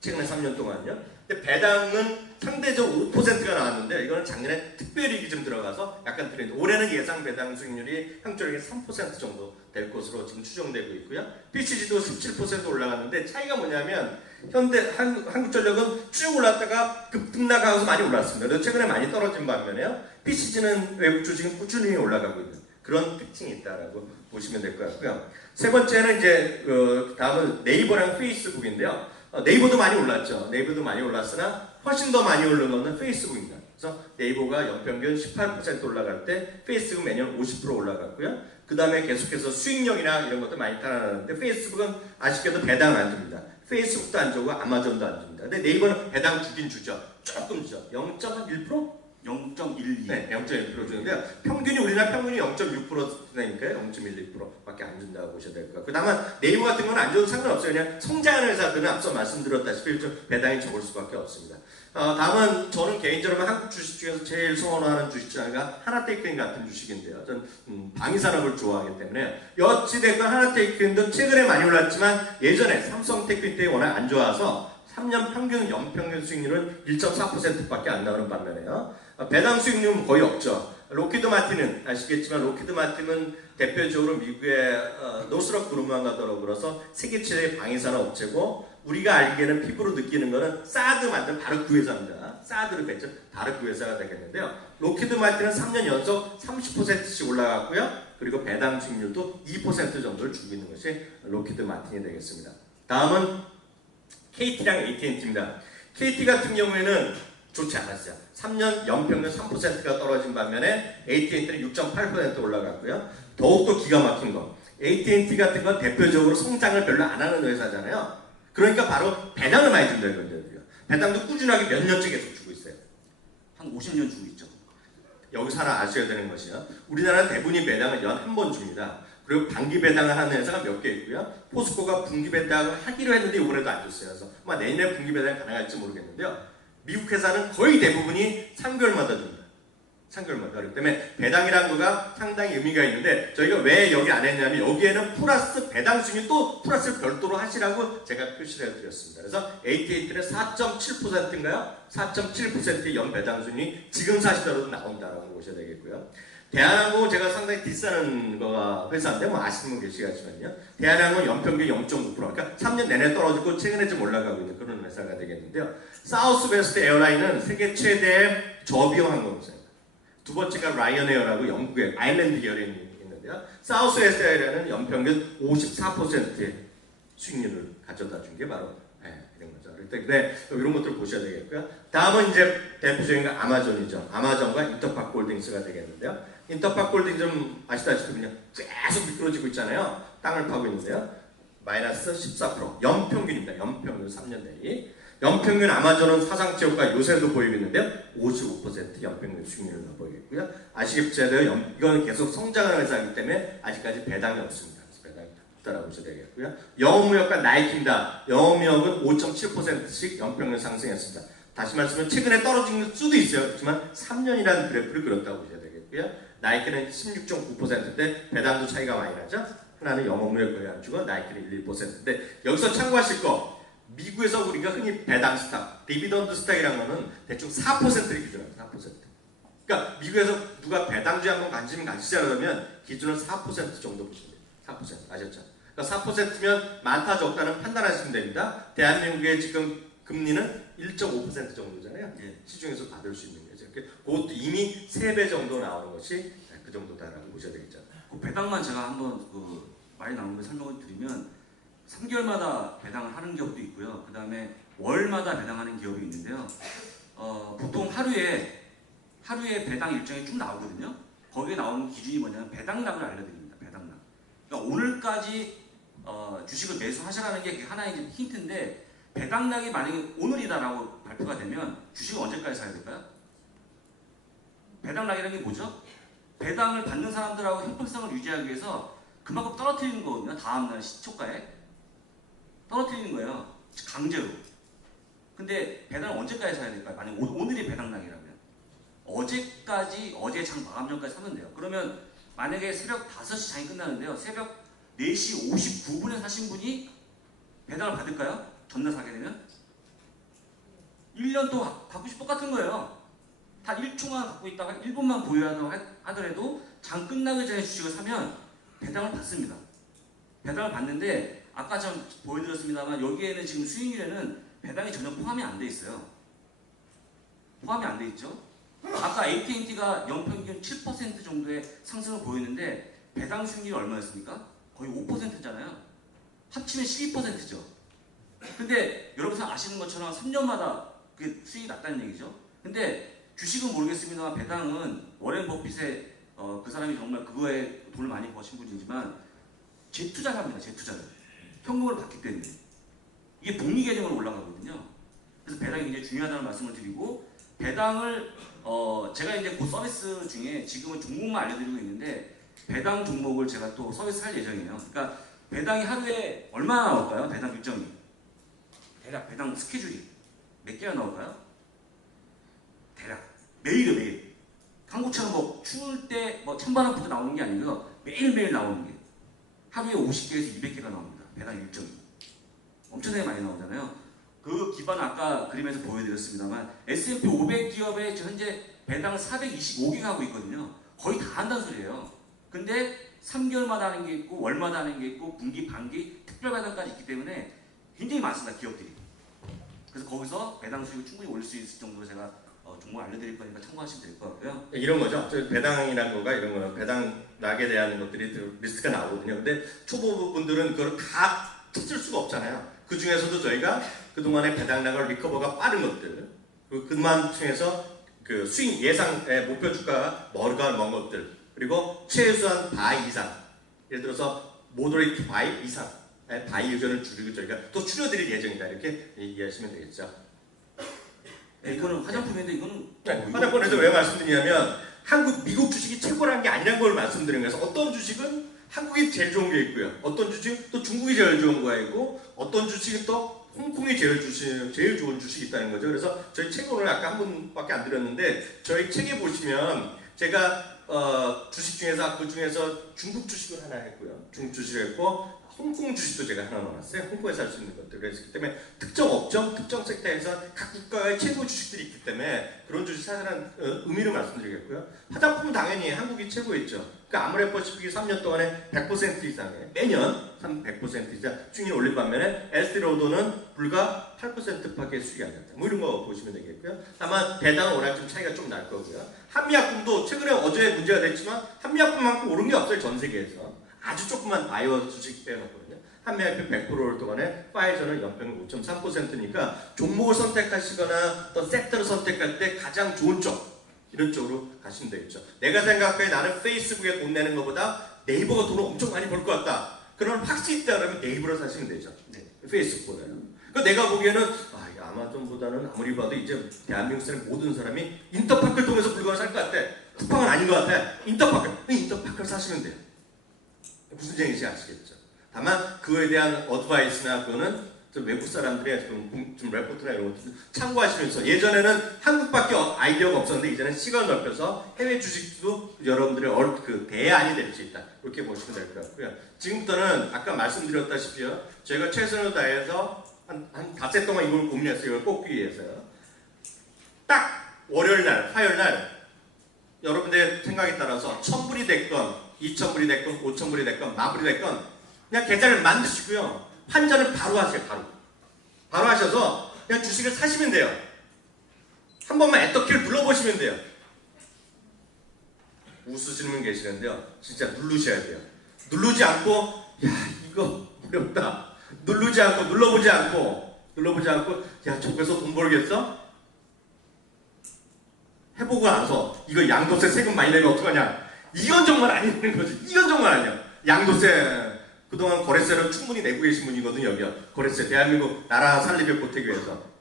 최근에 3년 동안요. 근데 배당은 상대적으로 5%가 나왔는데 이거는 작년에 특별이익이 좀 들어가서 약간 틀린데 올해는 예상 배당 수익률이 한국전력이 3% 정도 될 것으로 지금 추정되고 있고요. PCG도 17% 올라갔는데 차이가 뭐냐면 한국전력은 쭉 올랐다가 급등락하면서 많이 올랐습니다. 그래서 최근에 많이 떨어진 반면에요. PCG는 외국 주식은 꾸준히 올라가고 있는 그런 특징이 있다라고 보시면 될 것 같고요. 세 번째는 이제 다음은 네이버랑 페이스북인데요. 네이버도 많이 올랐죠. 네이버도 많이 올랐으나 훨씬 더 많이 오른 거는 페이스북입니다. 그래서 네이버가 연평균 18% 올라갈 때 페이스북은 매년 50% 올라갔고요. 그 다음에 계속해서 수익력이나 이런 것도 많이 따라가는데 페이스북은 아쉽게도 배당을 안 줍니다. 페이스북도 안 주고 아마존도 안 줍니다. 근데 네이버는 배당 주긴 주죠. 조금 주죠. 0.1%? 0.12. 네, 0.1% 주는데요. 평균이 우리나라 평균이 0.6%니까요. 0.12%밖에 안 준다고 보셔야 될 것 같고. 다만 네이버 같은 건 안 줘도 상관없어요. 그냥 성장하는 회사들은 앞서 말씀드렸다시피 좀 배당이 적을 수밖에 없습니다. 다음은 저는 개인적으로 한국 주식 중에서 제일 선호하는 주식자가 하나테크인 같은 주식인데요. 저는 방위산업을 좋아하기 때문에 어찌됐건 하나테크인도 최근에 많이 올랐지만 예전에 삼성테크인 때 워낙 안 좋아서 3년 평균 연평균 수익률은 1.4%밖에 안 나오는 반면에요. 배당 수익률은 거의 없죠. 로키드 마틴은 아시겠지만 로키드 마틴은 대표적으로 미국의 노스럽 그루먼과 더불어서 세계 최대의 방위산업 업체고 우리가 알기에는 피부로 느끼는 거는 사드 만든 바로 그 회사입니다. 사드를 뱉죠. 바로 그 회사가 되겠는데요. 로키드 마틴은 3년 연속 30%씩 올라갔고요. 그리고 배당 수익률도 2% 정도를 주고 있는 것이 로키드 마틴이 되겠습니다. 다음은 KT랑 AT&T입니다. KT 같은 경우에는 좋지 않았어요. 3년 연평균 3%가 떨어진 반면에 AT&T는 6.8% 올라갔고요. 더욱더 기가 막힌 거. AT&T 같은 건 대표적으로 성장을 별로 안 하는 회사잖아요. 그러니까 바로 배당을 많이 준다는 건데요. 배당도 꾸준하게 몇 년째 계속 주고 있어요. 한 50년 주고 있죠. 여기서 하나 아셔야 되는 것이요. 우리나라 대부분이 배당을 연 한 번 줍니다. 그리고 반기 배당을 하는 회사가 몇 개 있고요. 포스코가 분기 배당을 하기로 했는데 이번에도 안 줬어요. 그래서 아마 내년에 분기 배당이 가능할지 모르겠는데요. 미국 회사는 거의 대부분이 3개월마다 줍니다. 3개월마다. 그렇기 때문에 배당이라는 거가 상당히 의미가 있는데 저희가 왜 여기 안 했냐면 여기에는 플러스 배당 수익이 또 플러스를 별도로 하시라고 제가 표시를 해드렸습니다. 그래서 AT&T는 4.7%인가요? 4.7%의 연 배당 수익이 지금 사시더라도 나온다라고 보셔야 되겠고요. 대한항공은 제가 상당히 비싼 회사인데 뭐 아시는 분 계시겠지만요. 대한항공은 연평균 0.9% 그러니까 3년 내내 떨어지고 최근에 좀 올라가고 있는 그런 회사가 되겠는데요. 사우스웨스트 에어라인은 세계 최대의 저비용 항공사입니다. 두 번째가 라이언에어라고 영국의 아일랜드 계열에 있는데요. 사우스웨스트 에어라인은 연평균 54%의 수익률을 가져다 준 게 바로 이런 거죠. 그런데 이런 것들을 보셔야 되겠고요. 다음은 이제 대표적인 건 아마존이죠. 아마존과 인터파크홀딩스가 되겠는데요. 인터파크홀딩스는 아시다시피 그냥 계속 미끄러지고 있잖아요. 땅을 파고 있는데요. 마이너스 14% 연평균입니다. 연평균 3년 내리. 연평균 아마존은 사상 최고가 요새도 보이고 있는데요. 55% 연평균 수익률을 보이고요. 아시겠지만 이거는 계속 성장하는 회사이기 때문에 아직까지 배당이 없습니다. 배당이 없다라고 보셔야 되겠고요. 영업무역과 나이키입니다. 영업무역은 5.7%씩 연평균 상승했습니다. 다시 말씀하면 최근에 떨어진 수도 있어요. 그렇지만 3년이라는 그래프를 그렸다고 보셔야 되겠고요. 나이키는 16.9%인데 배당도 차이가 많이 나죠. 하나는 영업무역 거의 안 주고 나이키는 11%인데 여기서 참고하실 거 미국에서 우리가 흔히 배당 스탁, 디비던드 스탁이라는 거는 대충 4%를 기준합니다. 4%. 그러니까 미국에서 누가 배당주에 한번 관심을 가지시려면 기준은 4% 정도 보시면 돼요. 4% 아셨죠? 그러니까 4%면 많다 적다는 판단하시면 됩니다. 대한민국의 지금 금리는 1.5% 정도잖아요. 시중에서 받을 수 있는 거죠. 그것도 이미 3배 정도 나오는 것이 그 정도다라고 보셔야 되겠죠. 그 배당만 제가 한번 많이 나오는 걸 설명을 드리면 3개월마다 배당을 하는 기업도 있고요. 그 다음에 월마다 배당하는 기업이 있는데요. 보통 하루에 배당 일정이 쭉 나오거든요. 거기에 나오는 기준이 뭐냐면 배당락을 알려드립니다. 배당락. 그러니까 오늘까지 주식을 매수하시라는 게 하나의 힌트인데 배당락이 만약에 오늘이다라고 발표가 되면 주식을 언제까지 사야 될까요? 배당락이라는 게 뭐죠? 배당을 받는 사람들하고 형평성을 유지하기 위해서 그만큼 떨어뜨리는 거거든요. 다음날 시초가에 떨어뜨리는 거예요. 강제로. 근데 배당을 언제까지 사야 될까요? 만약 오늘이 배당락이라면 어제까지, 어제 장 마감 전까지 사면 돼요. 그러면 만약에 새벽 5시 장이 끝나는데요. 새벽 4시 59분에 사신 분이 배당을 받을까요? 전날 사게 되면? 1년 동안 갖고 싶 똑같은 거예요. 단 1초만 갖고 있다가 1분만 보유하다고 하더라도 장 끝나기 전에 주식을 사면 배당을 받습니다. 배당을 받는데 아까 전 보여드렸습니다만 여기에는 지금 수익률에는 배당이 전혀 포함이 안 돼 있어요. 포함이 안 돼 있죠. 아까 AT&T가 연평균 7% 정도의 상승을 보였는데 배당 수익률이 얼마였습니까? 거의 5%잖아요. 합치면 12%죠. 근데 여러분 아시는 것처럼 3년마다 그 수익이 났다는 얘기죠. 근데 주식은 모르겠습니다만 배당은 워렌 버핏의 그 사람이 정말 그거에 돈을 많이 버신 분이지만 재투자를 합니다. 재투자를. 현금으로 받기 때문에. 이게 복리 계정으로 올라가거든요. 그래서 배당이 굉장히 중요하다는 말씀을 드리고 배당을 제가 이제 그 서비스 중에 지금은 종목만 알려드리고 있는데 배당 종목을 제가 또 서비스 할 예정이에요. 그러니까 배당이 하루에 얼마나 나올까요? 배당 일정이. 대략 배당 스케줄이 몇 개나 나올까요? 대략 매일이요 매일. 한국처럼 뭐 추울 때 뭐 찬바람부터 나오는 게 아니고요. 매일매일 나오는 게 하루에 50개에서 200개가 나옵니다. 배당 일정이. 엄청나게 많이 나오잖아요. 그 기반 아까 그림에서 보여드렸습니다만 S&P 500 기업에 현재 배당을 425개가 하고 있거든요. 거의 다 한다는 소리예요. 근데 3개월마다 하는 게 있고 월마다 하는 게 있고 분기, 반기, 특별 배당까지 있기 때문에 굉장히 많습니다. 기업들이. 그래서 거기서 배당 수익을 충분히 올릴 수 있을 정도로 제가 종목 알려드릴 거니까 참고하시면 될 것 같고요. 이런 거죠. 배당이란 거가 이런 거는 배당 낙에 대한 것들이 리스트가 나오거든요. 근데 초보분들은 그걸 다 찾을 수가 없잖아요. 그 중에서도 저희가 그동안의 배당락을 리커버가 빠른 것들, 그만 중에서 그 수익 예상의 목표 주가가 먼 것들, 그리고 최소한 바이 이상, 예를 들어서 모더레이트 바이 이상, 바이 의견을 줄이고 저희가 또 줄여드릴 예정이다. 이렇게 이해하시면 되겠죠. 네, 이거는 화장품인데 이거는 화장품에서 왜 말씀드리냐면 미국 주식이 최고라는 게 아니라는 걸 말씀드리는 거예요. 어떤 주식은 한국이 제일 좋은 게 있고요. 어떤 주식은 또 중국이 제일 좋은 거가 있고 어떤 주식은 또 홍콩이 제일 좋은 주식이 있다는 거죠. 그래서 저희 책 오늘 아까 한 분밖에 안 드렸는데 저희 책에 보시면 제가 주식 중에서 그 중에서 중국 주식을 하나 했고요. 중국 주식을 했고 홍콩 주식도 제가 하나 넣어놨어요. 홍콩에서 할 수 있는 것들. 그렇기 때문에 특정 업종, 특정 섹터에서 각 국가의 최고 주식들이 있기 때문에 그런 주식 사자라는 의미를 말씀드리겠고요. 화장품은 당연히 한국이 최고였죠. 그러니까 아모레퍼시픽이 3년 동안에 100% 이상에 매년 100% 이상 수익이 올린 반면에 에스티로더는 불과 8%밖에 수익이 안 났다. 뭐 이런 거 보시면 되겠고요. 다만 배당은 워낙 좀 차이가 좀 날 거고요. 한미약품도 최근에 어제 문제가 됐지만 한미약품만큼 오른 게 없어요. 전 세계에서. 아주 조그만 바이오 주식 빼놓거든요. 한미약품 100%올 동안에 파이저는 연평균 5.3%니까 종목을 선택하시거나 또 섹터를 선택할 때 가장 좋은 쪽 이런 쪽으로 가시면 되겠죠. 내가 생각해 나는 페이스북에 돈 내는 것보다 네이버가 돈을 엄청 많이 벌 것 같다. 그런 확신이 있다 그러면 네이버를 사시면 되죠. 네. 페이스북보다는. 그 내가 보기에는 아마존보다는 아무리 봐도 이제 대한민국 사람 모든 사람이 인터파크를 통해서 물건을 살 것 같아. 쿠팡은 아닌 것 같아. 인터파크를 사시면 돼요. 무슨 얘기인지 아시겠죠? 다만 그거에 대한 어드바이스나 그거는 좀 외국 사람들의 좀 레포트나 이런 것들 참고하시면서 예전에는 한국밖에 아이디어가 없었는데 이제는 시간을 넓혀서 해외 주식도 여러분들의 그 대안이 될 수 있다. 그렇게 보시면 될 것 같고요. 지금부터는 아까 말씀드렸다시피요. 저희가 최선을 다해서 한 닷새 동안 이걸 고민했어요. 이걸 뽑기 위해서요. 딱 월요일 날, 화요일 날 여러분들의 생각에 따라서 1000불이 됐건 2000불이 됐건 5000불이 됐건 만불이 됐건 그냥 계좌를 만드시고요. 환전을 바로 하세요. 바로 하셔서 그냥 주식을 사시면 돼요. 한 번만 엔터키를 눌러보시면 돼요. 웃으시는 분 계시는데요. 진짜 누르셔야 돼요. 누르지 않고 야 이거 어렵다. 누르지 않고 눌러보지 않고 야 저기서 돈 벌겠어? 해보고 나서 이거 양도세 세금 많이 내면 어떡하냐? 이건 정말 아니라는 거지. 이건 정말 아니야. 양도세 그동안 거래세를 충분히 내고 계신 분이거든요. 여기요. 거래세 대한민국 나라 살림을 보태기 위해서.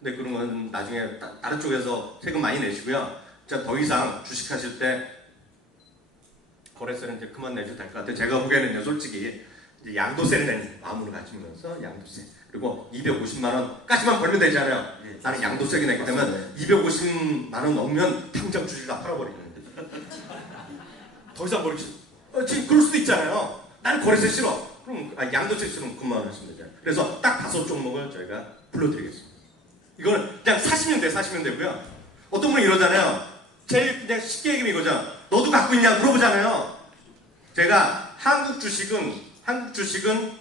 근데 그런 건 나중에 다른 쪽에서 세금 많이 내시고요. 자, 더 이상 주식하실 때 거래세는 이제 그만 내셔도 될 것 같아요. 제가 보기에는요, 솔직히 이제 양도세를 내는 마음으로 가지면서 양도세 그리고 250만 원까지만 벌면 되잖아요. 예. 나는 양도세가 내게 되면 250만 원 넘으면 당장 주식을 다 팔아버리는 더 이상 버리기 싫어. 지금 그럴 수도 있잖아요. 나는 거래세 싫어. 그럼 양도세 싫으면 그만하시면 되잖아요. 그래서 딱 5종목을 저희가 불러드리겠습니다. 이거는 그냥 사시면 되고요. 어떤 분은 이러잖아요. 제일 그냥 쉽게 얘기하면 이거죠. 너도 갖고 있냐 물어보잖아요. 제가 한국 주식은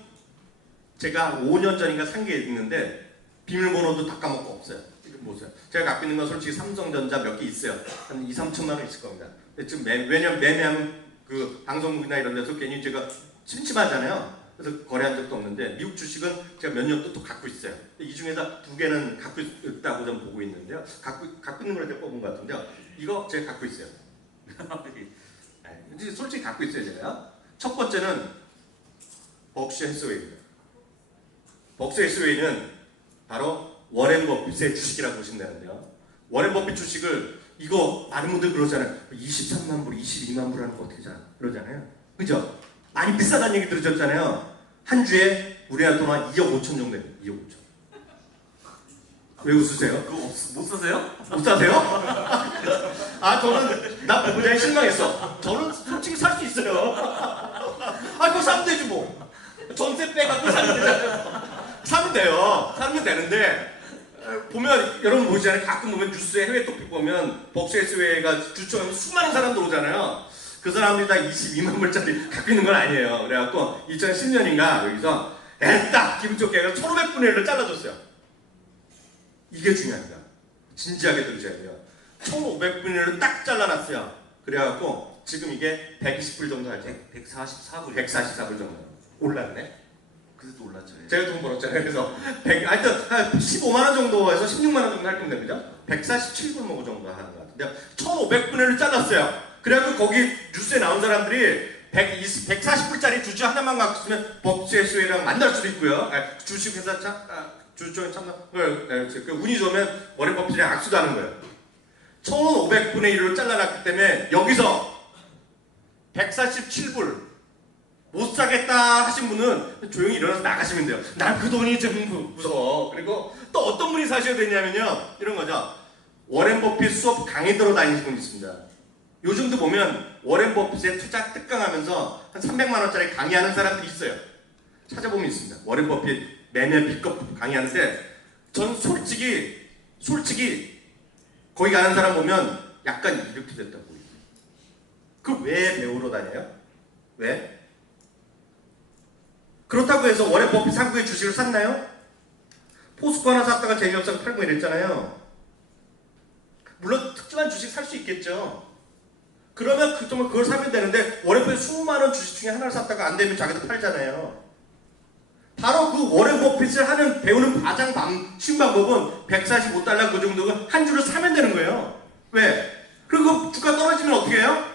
제가 5년 전인가 산 게 있는데 비밀번호도 다 까먹고 없어요. 이거 보세요. 제가 갖고 있는 건 솔직히 삼성전자 몇 개 있어요. 한 2, 3천만 원 있을 겁니다. 근데 지금 왜냐면 매매하면 그 방송국이나 이런 데서 괜히 제가 심심하잖아요. 그래서 거래한 적도 없는데 미국 주식은 제가 몇 년 또 갖고 있어요. 이 중에서 2개는 갖고 있다고 좀 보고 있는데요. 갖고 있는 걸 제가 뽑은 것 같은데요. 이거 제가 갖고 있어요. 네, 솔직히 갖고 있어요 제가. 첫 번째는 벅셔 해스웨이입니다. 벅셔 해스웨이는 바로 워렌 버핏의 주식이라고 보시면 되는데요. 워렌 버핏 주식을 이거 많은 분들 그러잖아요. 23만 불, 22만 불 하는 거 어떻게 잖아 그러잖아요. 그죠? 많이 비싸다는 얘기 들으셨잖아요. 한 주에 우리나라 돈 한 2억 5천 정도 됩니다. 2억 5천. 왜 웃으세요? 그거 못 사세요? 못 사세요? 저는 나 굉장히 실망했어. 저는 솔직히 살 수 있어요. 그거 사면 되지 뭐. 전세 빼갖고 사면 되잖아요. 사면 돼요. 사면 되는데 보면 여러분 보시잖아요. 가끔 보면 뉴스에 해외 토픽 보면 벅셔에스웨이가 주총하면 수많은 사람들 오잖아요. 그 사람들이 다 22만 불짜리 갖고 있는 건 아니에요. 그래갖고 2010년인가 여기서 딱 기분 좋게 해서 1500분의 1을 잘라줬어요. 이게 중요합니다. 진지하게 들으셔야 돼요. 1500분의 1을 딱 잘라놨어요. 그래갖고 지금 이게 120불 정도 하죠. 144불. 144불 정도. 올랐네. 그래도 올랐죠. 예. 제가 돈 벌었잖아요. 그래서 하여튼 한 15만 원 정도에서 16만 원 정도 할 겁니다. 그죠? 147불 뭐 정도 하는 것 같은데 1500분의 1을 잘랐어요. 그래갖고 거기 뉴스에 나온 사람들이 140불짜리 주주 하나만 갖고 있으면 벅셔에스웨이랑 만날 수도 있고요. 주식회사 주주총회 참가 운이 좋으면 워렌 버핏이랑 악수도 하는 거예요. 1500분의 1로 잘라놨기 때문에 여기서 147불 못 사겠다 하신 분은 조용히 일어나서 나가시면 돼요. 난 그 돈이 좀 무서워. 그리고 또 어떤 분이 사셔야 되냐면요. 이런 거죠. 워렌 버핏 수업 강의 들어 다니시는 분이 있습니다. 요즘도 보면 워렌 버핏의 투자 특강하면서 한 300만 원짜리 강의하는 사람들이 있어요. 찾아보면 있습니다. 워렌 버핏 매매 비법 강의하는데 전 솔직히 거기 가는 사람 보면 약간 이렇게 됐다고 보여요. 그 왜 배우러 다녀요? 왜? 그렇다고 해서 워렌 버핏 상구의 주식을 샀나요? 포스코 하나 샀다가 재미없어서 팔고 이랬잖아요. 물론 특정한 주식 살 수 있겠죠. 그러면 그걸 사면 되는데 워렌 버핏 20만 원 주식 중에 하나를 샀다가 안 되면 자기도 팔잖아요. 바로 그 워렌 버핏을 배우는 가장 쉬운 방법은 145달러 그 정도가 한 주를 사면 되는 거예요. 왜? 그리고 주가 떨어지면 어떻게 해요?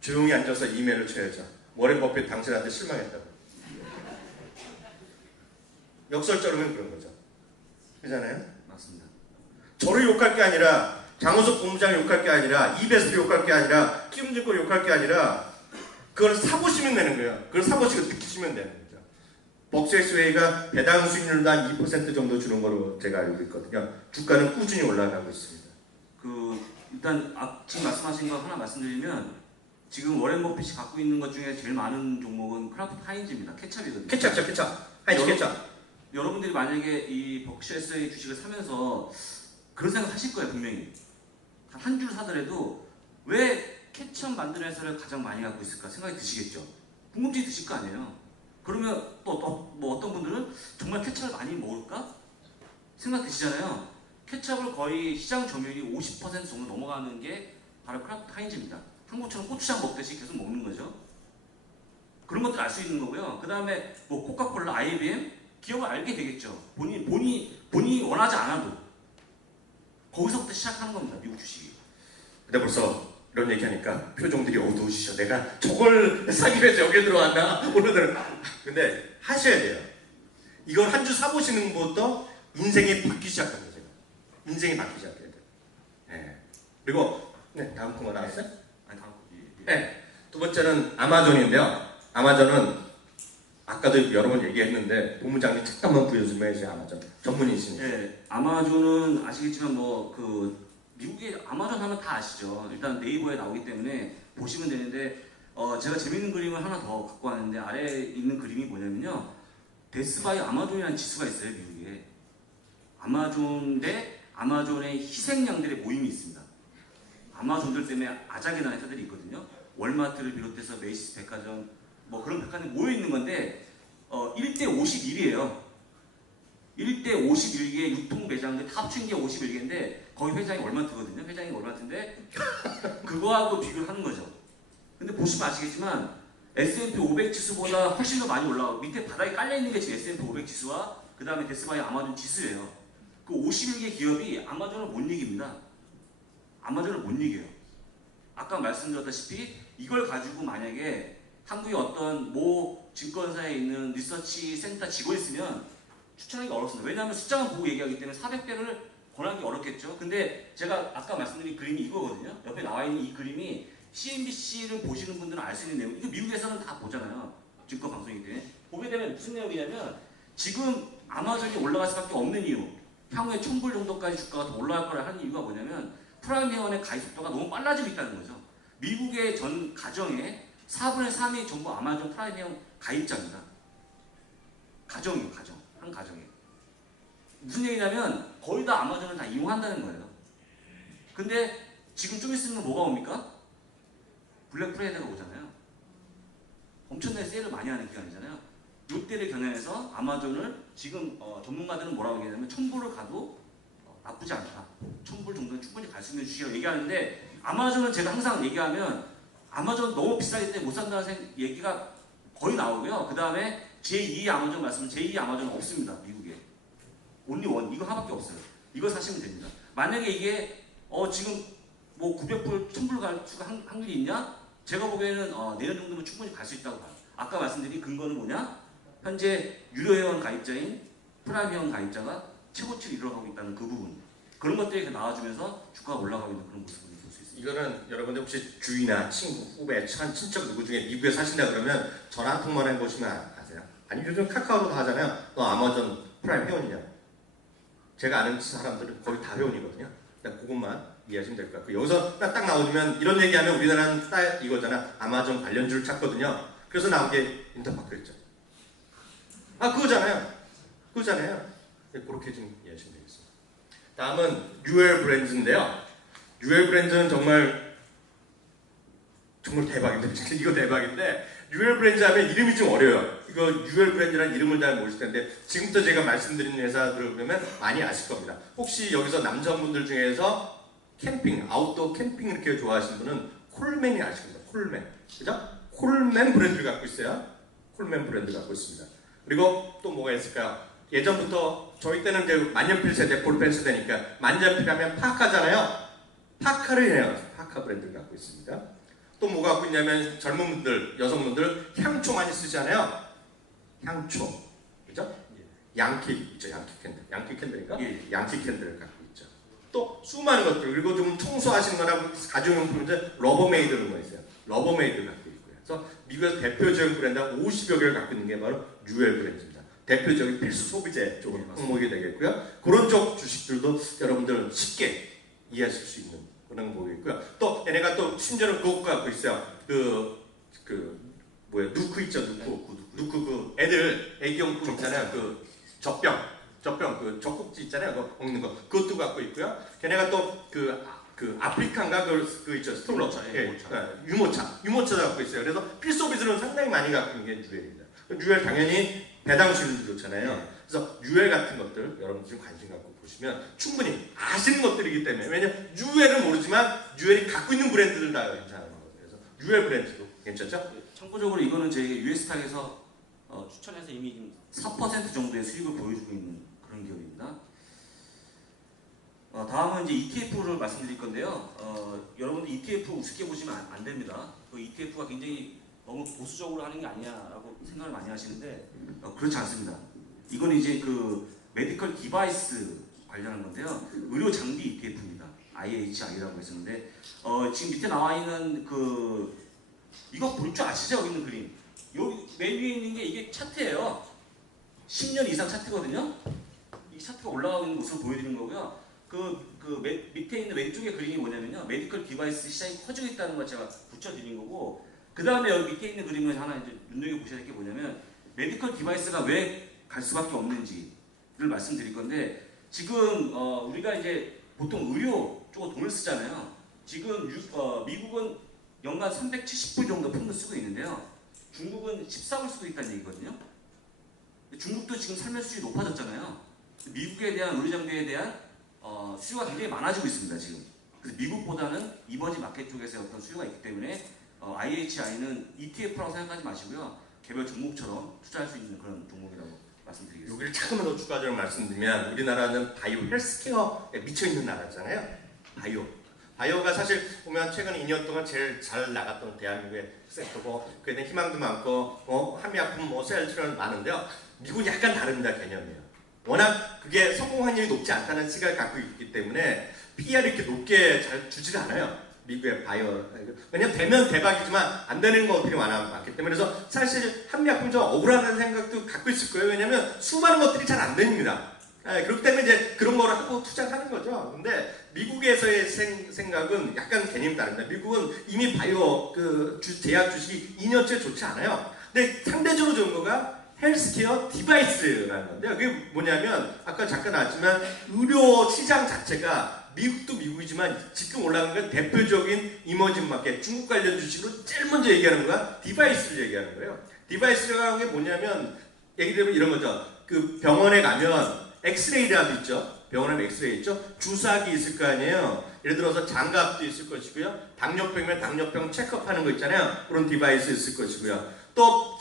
조용히 앉아서 이메일을 쳐야죠. 워렌 버핏 당신한테 실망했다고. 역설적으로는 그런 거죠. 그잖아요? 맞습니다. 저를 욕할 게 아니라 장호석 본부장 욕할 게 아니라 이베스트 욕할 게 아니라 키움증권 욕할 게 아니라 그걸 사보시면 되는 거예요. 그걸 사보시고 느끼시면 되는 거죠. 벅셔에스웨이가 배당 수익률도 한 2% 정도 주는 거로 제가 알고 있거든요. 주가는 꾸준히 올라가고 있습니다. 일단 지금 말씀하신 거 하나 말씀드리면 지금 워렌 버핏이 갖고 있는 것 중에 제일 많은 종목은 크라프트 하인즈입니다. 케찹이거든요. 케찹. 하이즈 케찹. 여러분들이 만약에 이 벅셔에스웨이 주식을 사면서 그런 생각 하실 거예요. 분명히. 한 줄 사더라도 왜 케첩 만드는 회사를 가장 많이 갖고 있을까 생각이 드시겠죠. 궁금증이 드실 거 아니에요. 그러면 또 뭐 어떤 분들은 정말 케첩을 많이 먹을까 생각 드시잖아요. 케첩을 거의 시장 점유율이 50% 정도 넘어가는 게 바로 크라프트 하인즈입니다. 한국처럼 고추장 먹듯이 계속 먹는 거죠. 그런 것들 알 수 있는 거고요. 그 다음에 뭐 코카콜라, IBM 기업을 알게 되겠죠. 본인이 원하지 않아도 거기서부터 시작하는 겁니다. 미국 주식이. 근데 벌써 이런 얘기하니까 표정들이 어두우시죠. 내가 저걸 사기 위해서 여기에 들어왔나? 오늘은. 근데 하셔야 돼요. 이걸 한 주 사보시는 것부터 인생이 바뀌기 시작합니다. 인생이 바뀌기 시작해야 돼요. 네. 그리고 네, 다음 코너 나왔어요? 아니 다음 거. 네. 두 번째는 아마존인데요. 아마존은 아까도 여러 번 얘기했는데 본부장님 잠깐만 보여주면 해주세요. 아마존 전문이시니까. 네, 아마존은 아시겠지만 뭐 그 미국의 아마존 하면 다 아시죠. 일단 네이버에 나오기 때문에 보시면 되는데 제가 재밌는 그림을 하나 더 갖고 왔는데 아래에 있는 그림이 뭐냐면요. 데스바이 아마존이라는 지수가 있어요, 미국에. 아마존 대 아마존의 희생양들의 모임이 있습니다. 아마존들 때문에 아작이 나는 회사들이 있거든요. 월마트를 비롯해서 메이시스 백화점 뭐 그런 백화점이 모여 있는 건데 1대 51이에요. 1대 51개 유통 매장들 다 합친 게 51개인데 거기 회장이 월마트거든요. 회장이 월마트인데 그거하고 비교를 하는 거죠. 근데 보시면 아시겠지만 S&P 500 지수보다 훨씬 더 많이 올라가고 밑에 바닥에 깔려 있는 게 지금 S&P 500 지수와 그 다음에 데스바이 아마존 지수예요. 그 51개 기업이 아마존을 못 이깁니다. 아마존을 못 이겨요. 아까 말씀드렸다시피 이걸 가지고 만약에 한국의 어떤 모 증권사에 있는 리서치 센터 직원이 있으면 추천하기 어렵습니다. 왜냐하면 숫자만 보고 얘기하기 때문에 400배를 권하기 어렵겠죠. 근데 제가 아까 말씀드린 그림이 이거거든요. 옆에 나와 있는 이 그림이 CNBC를 보시는 분들은 알 수 있는 내용. 이거 미국에서는 다 보잖아요. 증권 방송이기 때문에. 보게 되면 무슨 내용이냐면 지금 아마존이 올라갈 수밖에 없는 이유. 향후에 1000불 정도까지 주가가 더 올라갈 거라 하는 이유가 뭐냐면 프라임 회원의 가입 속도가 너무 빨라지고 있다는 거죠. 미국의 전 가정의 4분의 3이 전부 아마존 프라임 회원 가입자입니다. 가정이에요, 가정. 한 가정에. 무슨 얘기냐면 거의 다 아마존을 다 이용한다는 거예요. 근데 지금 좀 있으면 뭐가 옵니까? 블랙 프라이데이가 오잖아요. 엄청나게 세일을 많이 하는 기간이잖아요. 이때를 겨냥해서 아마존을 지금 전문가들은 뭐라고 얘기하냐면 1000불을 가도 나쁘지 않다. 1000불 정도는 충분히 갈 수 있는 주식이라고 얘기하는데 아마존은 제가 항상 얘기하면 아마존 너무 비싸기 때문에 못 산다는 얘기가 거의 나오고요. 그 다음에 제2의 아마존 말씀은 제2의 아마존은 없습니다. 미국에. 온리 원. 이거 하나밖에 없어요. 이거 사시면 됩니다. 만약에 이게 지금 뭐 900불, 1000불 갈 수가 확률이 있냐? 제가 보기에는 내년 정도면 충분히 갈 수 있다고 봐요. 아까 말씀드린 근거는 뭐냐? 현재 유료 회원 가입자인 프라임 회원 가입자가 최고치를 이뤄가고 있다는 그 부분. 그런 것들이 나와주면서 주가가 올라가고 있는 그런 모습을 볼 수 있습니다. 이거는 여러분들 혹시 주위나 친구, 후배, 친척 누구 중에 미국에 사신다 그러면 전화 한 통만 해보시면 아세요? 아니 요즘 카카오로도 하잖아요. 너 아마존 프라임 회원이냐? 제가 아는 사람들은 거의 다 회원이거든요. 그것만 이해하시면 될 것 같고 여기서 딱 나오면 이런 얘기하면 우리나라는 딱 이거잖아. 아마존 관련주를 찾거든요. 그래서 나온 게 인터파크였죠. 그거잖아요. 네, 그렇게 좀 이해하시면 되겠습니다. 다음은 UL 브랜드인데요. UL 브랜드는 정말 대박인데 이거 대박인데 UL 브랜드 하면 이름이 좀 어려워요. 이거 UL 브랜드라는 이름을 잘 모르실 텐데 지금부터 제가 말씀드린 회사들을 보면 많이 아실 겁니다. 혹시 여기서 남성분들 중에서 캠핑, 아웃도어 캠핑 이렇게 좋아하시는 분은 콜맨이 아실 겁니다. 콜맨. 그죠? 콜맨 브랜드를 갖고 있어요. 콜맨 브랜드 갖고 있습니다. 그리고 또 뭐가 있을까요? 예전부터 저희 때는 이제 만년필 세대, 볼펜 세대니까 만년필 하면 파카잖아요. 파카를 해요. 파카 브랜드를 갖고 있습니다. 또 뭐가 갖고 있냐면 젊은 분들, 여성분들 향초 많이 쓰잖아요. 향초. 그죠? 양키 있죠. 양키 캔들. 양키 캔들인가? 예. 양키 캔들을 갖고 있죠. 또 수많은 것들. 그리고 좀 청소하시는 거나 가정용품인데 러버메이드로 뭐 있어요. 러버메이드를 갖고 있고요. 그래서 미국에서 대표적인 브랜드 50여 개를 갖고 있는 게 바로 UL 브랜드입니다. 대표적인 필수 소비재 쪽 항목이 되겠고요. 그런 쪽 주식들도 여러분들 쉽게 이해하실 수 있는 그런 항목이 있고요. 또 얘네가 또 심지어는 그거 갖고 있어요. 누크 있죠, 누크 그 애기용품 있잖아요. 그 젖병 그 젖꼭지 있잖아요. 그거 먹는 거 그것도 갖고 있고요. 걔네가 또 그 아프리칸가 그 있죠, 스톨러, 유모차도 갖고 있어요. 그래서 필소비들은 상당히 많이 갖고 있는 게 UL입니다. UL 당연히 배당수율도 좋잖아요. 그래서 UL 같은 것들 여러분들이 관심 갖고 보시면 충분히 아시는 것들이기 때문에 왜냐면 UL은 모르지만 UL이 갖고 있는 브랜드들 다 괜찮은 거예요. 그래서 UL 브랜드도 괜찮죠? 참고적으로 이거는 저희 US탁에서 추천해서 이미 4% 정도의 수익을 보여주고 있는 그런 기업입니다. 다음은 이제 ETF를 말씀드릴 건데요. 여러분들 ETF 우습게 보시면 안 됩니다. 그 ETF가 굉장히 너무 보수적으로 하는 게 아니냐라고 생각을 많이 하시는데 그렇지 않습니다. 이건 이제 그 메디컬 디바이스 관련한 건데요. 의료 장비 ETF입니다. IHI라고 했었는데 지금 밑에 나와 있는 이거 볼 줄 아시죠? 여기 있는 그림. 여기 맨 위에 있는 게 이게 차트예요. 10년 이상 차트거든요. 이 차트가 올라가고 있는 모습을 보여드리는 거고요. 밑에 있는 왼쪽의 그림이 뭐냐면요. 메디컬 디바이스 시장이 커지고 있다는 걸 제가 붙여드린 거고, 그 다음에 여기 밑에 있는 그림을 하나 이제 눈여겨보셔야 될 게 뭐냐면, 메디컬 디바이스가 왜 갈 수밖에 없는지를 말씀드릴 건데, 지금 우리가 이제 보통 의료 쪽으로 돈을 쓰잖아요. 지금 미국은 연간 370불 정도 평균 쓰고 있는데요. 중국은 14불 쓰고 있다는 얘기거든요. 중국도 지금 삶의 수준이 높아졌잖아요. 미국에 대한 의료 장비에 대한 수요가 굉장히 많아지고 있습니다. 지금. 그래서 미국보다는 이머지 마켓 쪽에서의 어떤 수요가 있기 때문에 IHI는 ETF라고 생각하지 마시고요. 개별 종목처럼 투자할 수 있는 그런 종목이라고 말씀드리겠습니다. 여기를 조금만 더 추가적으로 말씀드리면 우리나라는 바이오 헬스케어에 미쳐있는 나라잖아요. 바이오가 사실 보면 최근 2년 동안 제일 잘 나갔던 대한민국의 섹터고 그에 대한 희망도 많고 한미약품 셀트리온 많은데요. 미국은 약간 다릅니다. 개념이에요. 워낙 그게 성공 확률이 높지 않다는 시각을 갖고 있기 때문에 PER이 이렇게 높게 잘 주지가 않아요. 미국의 바이오. 왜냐면 되면 대박이지만 안 되는 것들이 많기 때문에. 그래서 사실 한미약품 좀 억울하다는 생각도 갖고 있을 거예요. 왜냐면 수많은 것들이 잘 안 됩니다. 그렇기 때문에 이제 그런 거를 하고 투자하는 거죠. 근데 미국에서의 생각은 약간 개념이 다릅니다. 미국은 이미 바이오 제약 주식이 2년째 좋지 않아요. 근데 상대적으로 좋은 거가 헬스케어 디바이스라는 건데요. 그게 뭐냐면 아까 잠깐 나왔지만 의료 시장 자체가 미국도 미국이지만 지금 올라간 건 대표적인 이머징 마켓 중국 관련 주식으로 제일 먼저 얘기하는 거가 디바이스를 얘기하는 거예요. 디바이스라는 게 뭐냐면 예를 들면 이런 거죠. 그 병원에 가면 엑스레이라도 있죠. 병원에 엑스레이 있죠. 주사기 있을 거 아니에요. 예를 들어서 장갑도 있을 것이고요. 당뇨병이면 당뇨병 체크업하는 거 있잖아요. 그런 디바이스 있을 것이고요. 또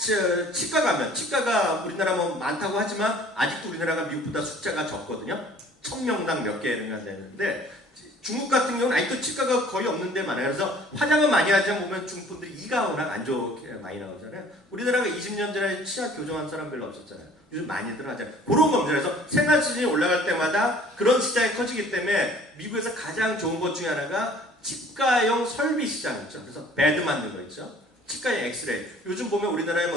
치과 가면 치과가 우리나라 뭐 많다고 하지만 아직도 우리나라가 미국보다 숫자가 적거든요. 1000명당 몇 개가 되는데 중국 같은 경우는 아직도 치과가 거의 없는 데 많아요. 그래서 화장은 많이 하지만 보면 중국 분들이 이가 워낙 안 좋게 많이 나오잖아요. 우리나라가 20년 전에 치아 교정한 사람 별로 없었잖아요. 요즘 많이들 하잖아요. 그런 겁니다. 그래서 생활 수준이 올라갈 때마다 그런 시장이 커지기 때문에 미국에서 가장 좋은 것 중에 하나가 치과용 설비 시장 있죠. 그래서 베드 만든 거 있죠. 치과의 엑스레이. 요즘 보면 우리나라에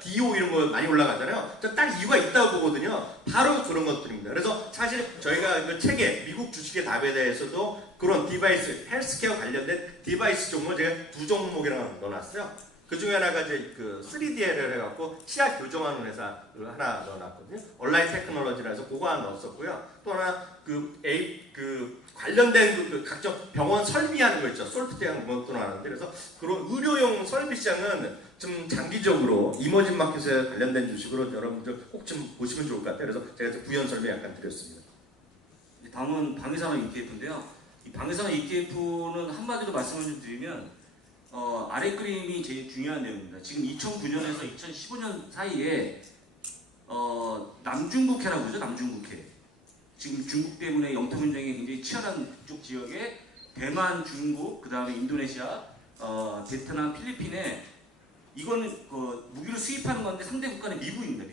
DO 이런 거 많이 올라가잖아요. 딱 이유가 있다고 보거든요. 바로 그런 것들입니다. 그래서 사실 저희가 그 책에 미국 주식의 답에 대해서도 그런 디바이스, 헬스케어 관련된 디바이스 종목을 제가 2종목이라고 넣어놨어요. 그 중에 하나가 이제 3D를 해갖고 치아 교정하는 회사를 하나 넣어놨거든요. 온라인 테크놀로지라 해서 그거 하나 넣었었고요. 또 하나 관련된 각종 병원 설비하는 거 있죠. 솔프트하는 것도 나왔는데 그래서 그런 의료용 설비 시장은 좀 장기적으로 이머징 마켓에 관련된 주식으로 여러분들 꼭 좀 보시면 좋을 것 같아요. 그래서 제가 구현 설명 약간 드렸습니다. 다음은 방위산업 ETF인데요. 이 방위산업 ETF는 한마디로 말씀을 좀 드리면 아래 그림이 제일 중요한 내용입니다. 지금 2009년에서 2015년 사이에 남중국해라고 그러죠. 남중국해. 지금 중국 때문에 영토 분쟁이 굉장히 치열한 그쪽 지역에 대만, 중국, 그 다음에 인도네시아, 베트남, 필리핀에 이거는 무기를 수입하는 건데 상대 국가는 미국입니다.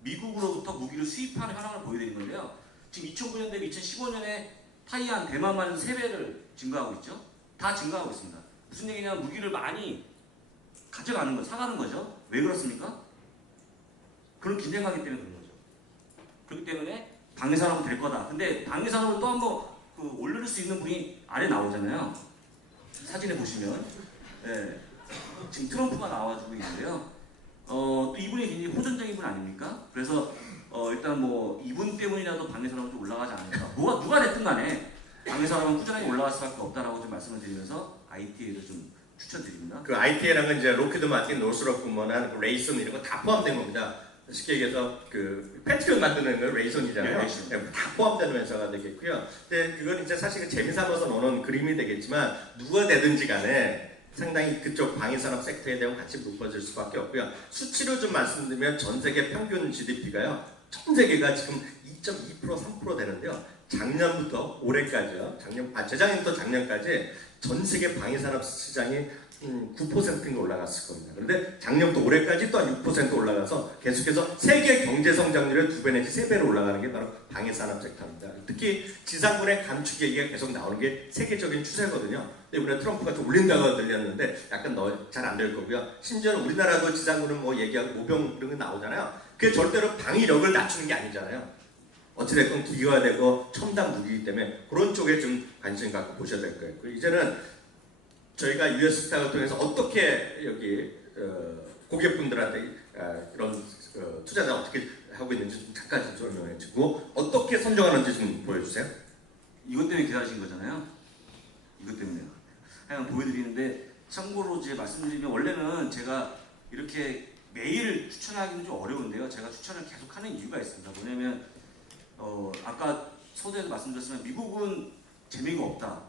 미국으로부터 무기를 수입하는 현황을 보여드리는 건데요. 지금 2009년 대비 2015년에 타이완, 대만만 3배를 증가하고 있죠. 다 증가하고 있습니다. 무슨 얘기냐면 무기를 많이 가져가는 거, 사가는 거죠. 왜 그렇습니까? 그런 긴장감이 때문에 그런 거죠. 그렇기 때문에 방위산업은 될 거다. 근데 방위산업을 또 한번 올릴 수 있는 분이 아래 나오잖아요. 사진에 보시면 지금 트럼프가 나와주고 있는데요. 또 이분이 굉장히 호전적인 분 아닙니까? 그래서 일단 뭐 이분 때문이라도 방위산업은 좀 올라가지 않을까. 누가 됐든 간에 방위산업은 꾸준하게 올라갈 수밖에 없다라고 좀 말씀을 드리면서 ITA를 좀 추천드립니다. 그 ITA라는 건 이제 로키드 마틴, 노스럽 구먼한 레이슨 이런 거 다 포함된 겁니다. 쉽게 얘기해서 패트리엇 만드는 거 레이선이잖아요. 네, 다 포함되는 회사가 되겠고요. 근데 그건 이제 사실 재미삼아서 넣어놓은 그림이 되겠지만 누가 되든지 간에 상당히 그쪽 방위산업 섹터에 대한 가치 높아질 수밖에 없고요. 수치로 좀 말씀드리면 전 세계 평균 GDP가요. 전 세계가 지금 2.2% 3% 되는데요. 작년부터 올해까지요. 재작년부터 작년까지 전 세계 방위산업 시장이 9%인가 올라갔을 겁니다. 그런데 작년부터 올해까지 또한 6% 올라가서 계속해서 세계 경제 성장률의 2배 내지 3배로 올라가는 게 바로 방해 산업 섹터입니다. 특히 지상군의 감축 얘기가 계속 나오는 게 세계적인 추세거든요. 근데 이번에 트럼프가 좀 올린다고 들렸는데 약간 잘 안 될 거고요. 심지어는 우리나라도 지상군은 뭐 얘기하고 모병 이런 게 나오잖아요. 그게 절대로 방위력을 낮추는 게 아니잖아요. 어찌됐건 기계화 되고 첨단 무기이기 때문에 그런 쪽에 좀 관심 갖고 보셔야 될 거예요. 이제는 저희가 US스탁을 통해서 어떻게 여기 고객분들한테 이런 투자자 어떻게 하고 있는지 좀 잠깐 설명해 주고 어떻게 선정하는지 좀 보여주세요. 이것 때문에 기다리신 거잖아요. 이것 때문에요. 하여간 보여드리는데 참고로 제 말씀드리면 원래는 제가 이렇게 매일 추천하기는 좀 어려운데요. 제가 추천을 계속 하는 이유가 있습니다. 뭐냐면 아까 서두에도 말씀드렸지만 미국은 재미가 없다.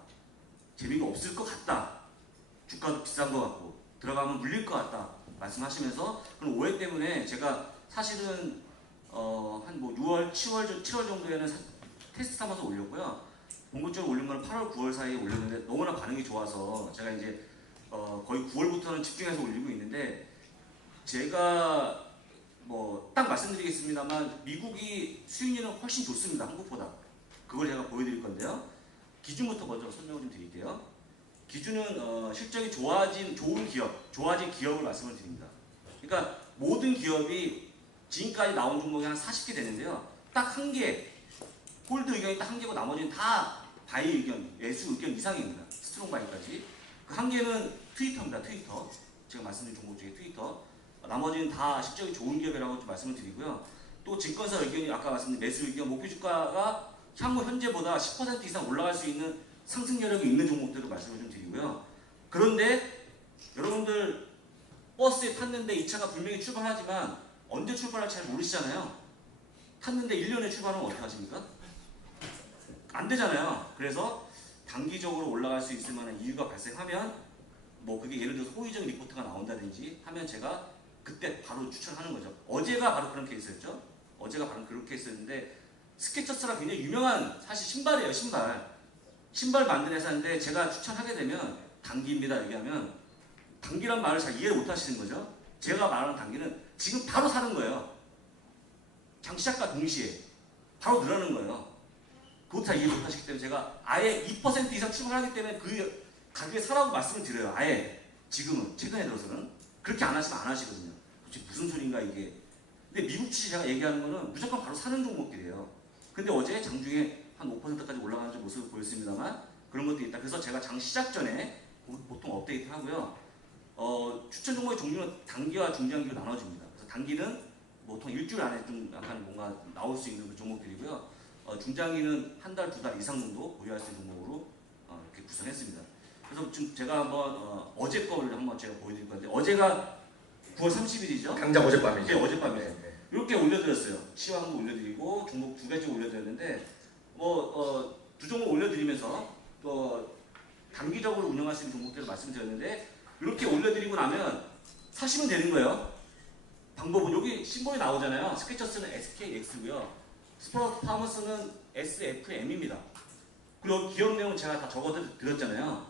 재미가 없을 것 같다. 주가도 비싼 것 같고 들어가면 물릴 것 같다 말씀하시면서 그럼 오해 때문에 제가 사실은 한 뭐 6월, 7월 정도에는 테스트 삼아서 올렸고요. 본격적으로 올린 건 8월, 9월 사이에 올렸는데 너무나 반응이 좋아서 제가 이제 거의 9월부터는 집중해서 올리고 있는데 제가 뭐 딱 말씀드리겠습니다만 미국이 수익률은 훨씬 좋습니다. 한국보다. 그걸 제가 보여드릴 건데요. 기준부터 먼저 설명을 좀 드릴게요. 기준은 실적이 좋아진 좋은 기업, 좋아진 기업을 말씀을 드립니다. 그러니까 모든 기업이 지금까지 나온 종목이 한 40개 되는데요. 딱 한 개, 홀드 의견이 딱 한 개고 나머지는 다 바이 의견, 매수 의견 이상입니다. 스트롱 바이까지. 그 한 개는 트위터입니다. 트위터. 제가 말씀드린 종목 중에 트위터. 나머지는 다 실적이 좋은 기업이라고 좀 말씀을 드리고요. 또 증권사 의견이 아까 말씀드린 매수 의견, 목표 주가가 향후 현재보다 10% 이상 올라갈 수 있는 상승 여력이 있는 종목들을 말씀을 좀 드리고요. 그런데 여러분들 버스에 탔는데 이 차가 분명히 출발하지만 언제 출발할지 잘 모르시잖아요. 탔는데 1년에 출발하면 어떻게 하십니까? 안 되잖아요. 그래서 단기적으로 올라갈 수 있을 만한 이유가 발생하면 뭐 그게 예를 들어서 호의적인 리포트가 나온다든지 하면 제가 그때 바로 추천하는 거죠. 어제가 바로 그런 케이스였죠. 어제가 바로 그런 케이스였는데 스케쳐스가 굉장히 유명한 사실 신발이에요. 신발 만드는 회사인데 제가 추천하게 되면 단기입니다 얘기하면 단기란 말을 잘 이해를 못 하시는 거죠. 제가 말하는 단기는 지금 바로 사는 거예요. 장시작과 동시에 바로 늘어나는 거예요. 그것도 잘 이해 못 하시기 때문에 제가 아예 2% 이상 출발하기 때문에 그 가격에 사라고 말씀을 드려요. 아예 지금은 최근에 들어서는 그렇게 안 하시면 안 하시거든요. 도대체 무슨 소린가 이게. 근데 미국 주식 제가 얘기하는 거는 무조건 바로 사는 종목들이에요. 근데 어제 장중에 한 5%까지 올라가는 모습을 보였습니다만 그런 것도 있다. 그래서 제가 장 시작 전에 보통 업데이트 하고요. 추천 종목의 종류는 단기와 중장기로 나눠집니다. 그래서 단기는 보통 일주일 안에 좀 약간 뭔가 나올 수 있는 그 종목들이고요. 중장기는 한 달, 두 달 이상 정도 보유할 수 있는 종목으로 이렇게 구성했습니다. 그래서 지금 제가 한번 어제 거를 한번 제가 보여드릴 건데 어제가 9월 30일이죠. 당장 어젯밤이죠. 네, 어젯밤이에요. 이렇게 올려드렸어요. 시황도 올려드리고 종목 두 가지 올려드렸는데 두 종목 올려드리면서 단기적으로 운영할 수 있는 종목들을 말씀드렸는데 이렇게 올려드리고 나면 사시면 되는 거예요. 방법은 여기 심볼이 나오잖아요. 스케쳐스는 SKX고요. 스프라우트 파머스는 SFM입니다. 그리고 기업 내용은 제가 다 적어드렸잖아요.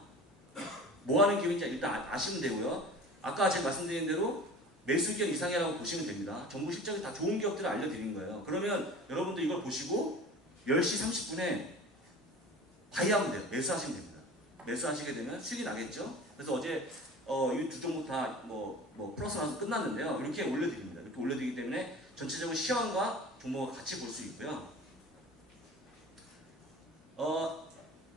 뭐 하는 기업인지 일단 아시면 되고요. 아까 제가 말씀드린 대로 매수 의견 이상이라고 보시면 됩니다. 전부 실적이 다 좋은 기업들을 알려드린 거예요. 그러면 여러분들 이걸 보시고 10시 30분에 바이하면 돼요. 매수하시면 됩니다. 매수하시게 되면 수익이 나겠죠. 그래서 어제 이 두 종목 다 플러스 나서 끝났는데요. 이렇게 올려드립니다. 이렇게 올려드리기 때문에 전체적으로 시황과 종목을 같이 볼 수 있고요.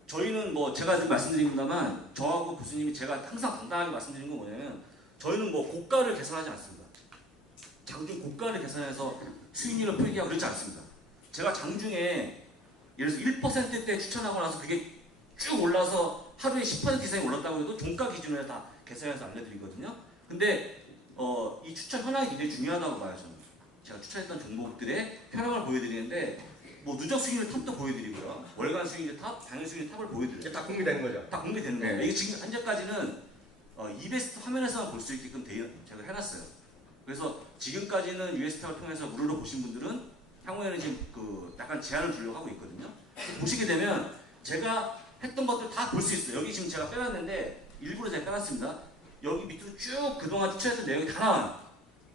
저희는 제가 말씀드립니다만 저하고 교수님이 제가 항상 당당하게 말씀드리는 건 뭐냐면 저희는 고가를 계산하지 않습니다. 장중 고가를 계산해서 수익률을 풀기하고 그렇지 않습니다. 제가 장중에 예를 들어서 1%대 추천하고 나서 그게 쭉 올라서 하루에 10% 이상이 올랐다고 해도 종가 기준으로 다 계산해서 알려드리거든요. 근데 이 추천 현황이 굉장히 중요하다고 봐요. 저는 제가 추천했던 종목들의 현황을 보여드리는데 누적 수익률 탑도 보여드리고요. 월간 수익률 탑, 당일 수익률 탑을 보여드려요. 이게 다 공개되는 거죠? 다 공개되는 거예요. 네. 이게 지금 현재까지는 이베스트 화면에서만 볼 수 있게끔 제가 해놨어요. 그래서 지금까지는 US탁을 통해서 무료로 보신 분들은 향후에는 지금 약간 제한을 두려고 하고 있거든요. 보시게 되면 제가 했던 것들 다 볼 수 있어요. 여기 지금 제가 빼놨는데 일부러 제가 빼놨습니다. 여기 밑으로 쭉 그동안 추천했던 내용이 다 나와요.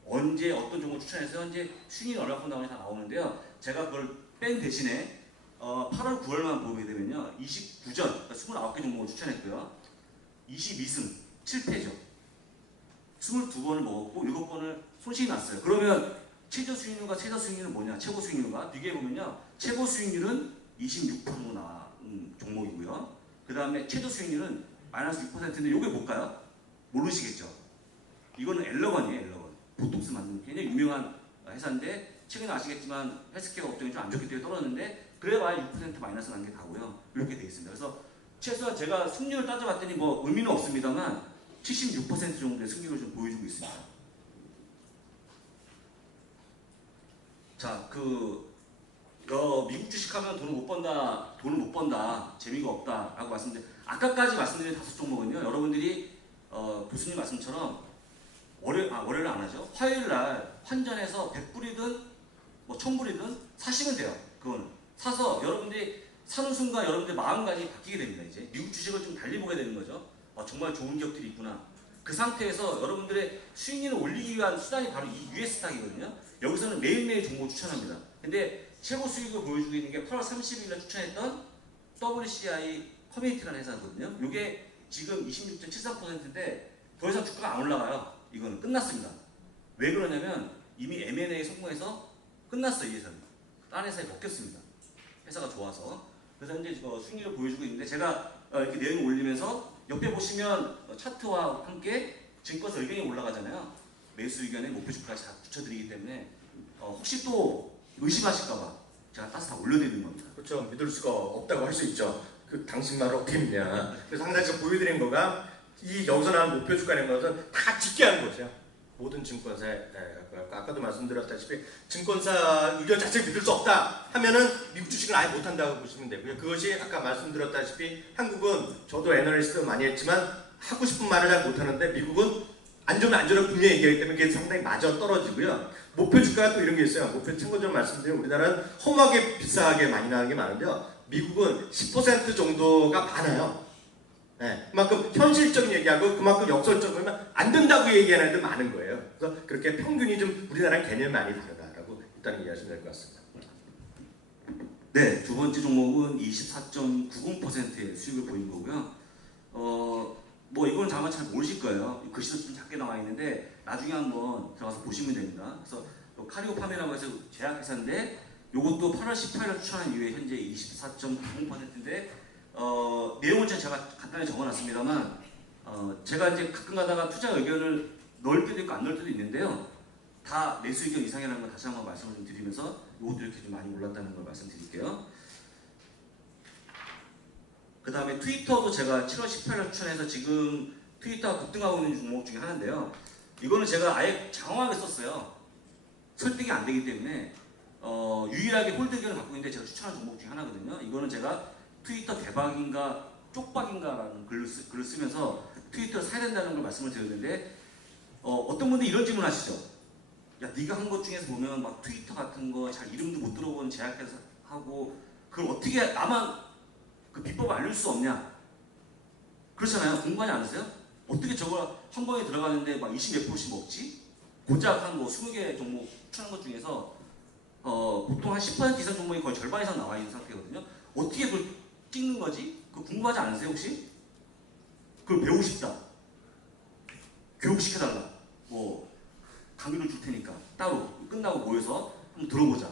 언제 어떤 종목 추천해서 현재 순위 얼마큼 나오는지 다 나오는데요. 제가 그걸 뺀 대신에 8월 9월만 보게 되면요. 29전, 그러니까 29개 종목을 추천했고요. 22승, 7패죠. 22번을 먹었고 7번을 손실이 났어요. 그러면 최저 수익률과 최저 수익률은 뭐냐? 최고 수익률과 비교해보면요. 최고 수익률은 26%로 나온 종목이고요. 그 다음에 최저 수익률은 마이너스 6%인데 이게 뭘까요? 모르시겠죠? 이거는 엘러건이에요. 엘러건. 보톡스 만드는 굉장히 유명한 회사인데 최근에 아시겠지만 헬스케어 업종이 좀 안 좋기 때문에 떨어졌는데 그래봐야 6% 마이너스 난 게 다고요. 이렇게 돼 있습니다. 그래서 최소한 제가 승률을 따져봤더니 뭐 의미는 없습니다만 76% 정도의 승률을 좀 보여주고 있습니다. 자, 미국 주식하면 돈을 못 번다, 재미가 없다라고 말씀드렸는데 아까까지 말씀드린 5종목은요, 여러분들이 교수님 말씀처럼 월요일 안 하죠. 화요일 날 환전해서 100불이든 뭐 1000불이든 사시면 돼요. 그거는 사서 여러분들이 사는 순간 여러분들 마음가짐이 바뀌게 됩니다. 이제 미국 주식을 좀 달리 보게 되는 거죠. 정말 좋은 기업들이 있구나. 그 상태에서 여러분들의 수익률을 올리기 위한 수단이 바로 이 US 스탁이거든요. 여기서는 매일매일 종목 추천합니다. 근데 최고 수익을 보여주고 있는 게 8월 30일날 추천했던 WCI 커뮤니티라는 회사거든요. 이게 지금 26.73%인데 더 이상 주가가 안 올라가요. 이거는 끝났습니다. 왜 그러냐면 이미 M&A 성공해서 끝났어요. 이 회사는. 다른 회사에 먹혔습니다. 회사가 좋아서. 그래서 이제 수익률을 보여주고 있는데 제가 이렇게 내용을 올리면서 옆에 보시면 차트와 함께 증권사 의견이 올라가잖아요. 매수 의견에 목표 주가까지 다 붙여드리기 때문에 혹시 또 의심하실까봐 제가 따서 다 올려드리는 겁니다. 그렇죠. 믿을 수가 없다고 할 수 있죠. 당신 말을 어떻게 믿냐. 그래서 항상 제가 보여드린 거가 여기서 나온 목표 주가라는 것은 다 집계하는 거죠. 모든 증권사에 아까도 말씀드렸다시피 증권사 의견 자체를 믿을 수 없다 하면은 미국 주식을 아예 못한다고 보시면 되고요. 그것이 아까 말씀드렸다시피 한국은 저도 애널리스트 많이 했지만 하고 싶은 말을 잘 못하는데 미국은 안전을 분명히 얘기하기 때문에 그게 상당히 맞아 떨어지고요. 목표 주가가 또 이런 게 있어요. 목표 참고점 말씀드리면 우리나라는 험하게 비싸게 많이 나가는 게 많은데요. 미국은 10% 정도가 많아요. 네, 그만큼 현실적인 얘기하고 그만큼 역설적이면 안 된다고 얘기하는 애들 많은 거예요. 그래서 그렇게 평균이 좀 우리나라랑 개념이 많이 다르다라고 일단 이해하시면 될 것 같습니다. 네, 두 번째 종목은 24.90%의 수익을 보인 거고요. 뭐 이건 아마 잘 모르실 거예요. 글씨도 좀 작게 나와 있는데 나중에 한번 들어가서 보시면 됩니다. 그래서 카리오팜이라고 해서 제약회사인데 이것도 8월 18일 추천한 이후에 현재 24.90%인데 내용을 제가 간단히 적어놨습니다만 제가 이제 가끔 가다가 투자 의견을 넣을 때도 있고 안 넣을 때도 있는데요. 다 매수 의견 이상이라는 걸 다시 한번 말씀을 좀 드리면서 이것도 이렇게 좀 많이 올랐다는 걸 말씀드릴게요. 그 다음에 트위터도 제가 7월 18일 추천해서 지금 트위터가 급등하고 있는 종목 중에 하나인데요. 이거는 제가 아예 장황하게 썼어요. 설득이 안 되기 때문에 유일하게 홀드 의견을 갖고 있는데 제가 추천한 종목 중에 하나거든요. 이거는 제가 트위터 대박인가 쪽박인가라는 글을 쓰면서 트위터를 사야 된다는 걸 말씀을 드렸는데 어떤 분들이 이런 질문 하시죠. 야, 네가 한 것 중에서 보면 막 트위터 같은 거 잘 이름도 못 들어본 제약회사 하고 그걸 어떻게 나만 그 비법을 알릴 수 없냐? 그렇잖아요. 공부하지 않으세요? 어떻게 저걸 한 번에 들어가는데 막 20몇 %씩 먹지? 고작 한 뭐 20개 종목 추천한 것 중에서 보통 한 10% 이상 종목이 거의 절반 이상 나와 있는 상태거든요. 어떻게 그걸 찍는 거지? 그거 궁금하지 않으세요 혹시? 그걸 배우고 싶다. 교육시켜달라. 뭐 강의를 줄 테니까 따로 끝나고 모여서 한번 들어보자.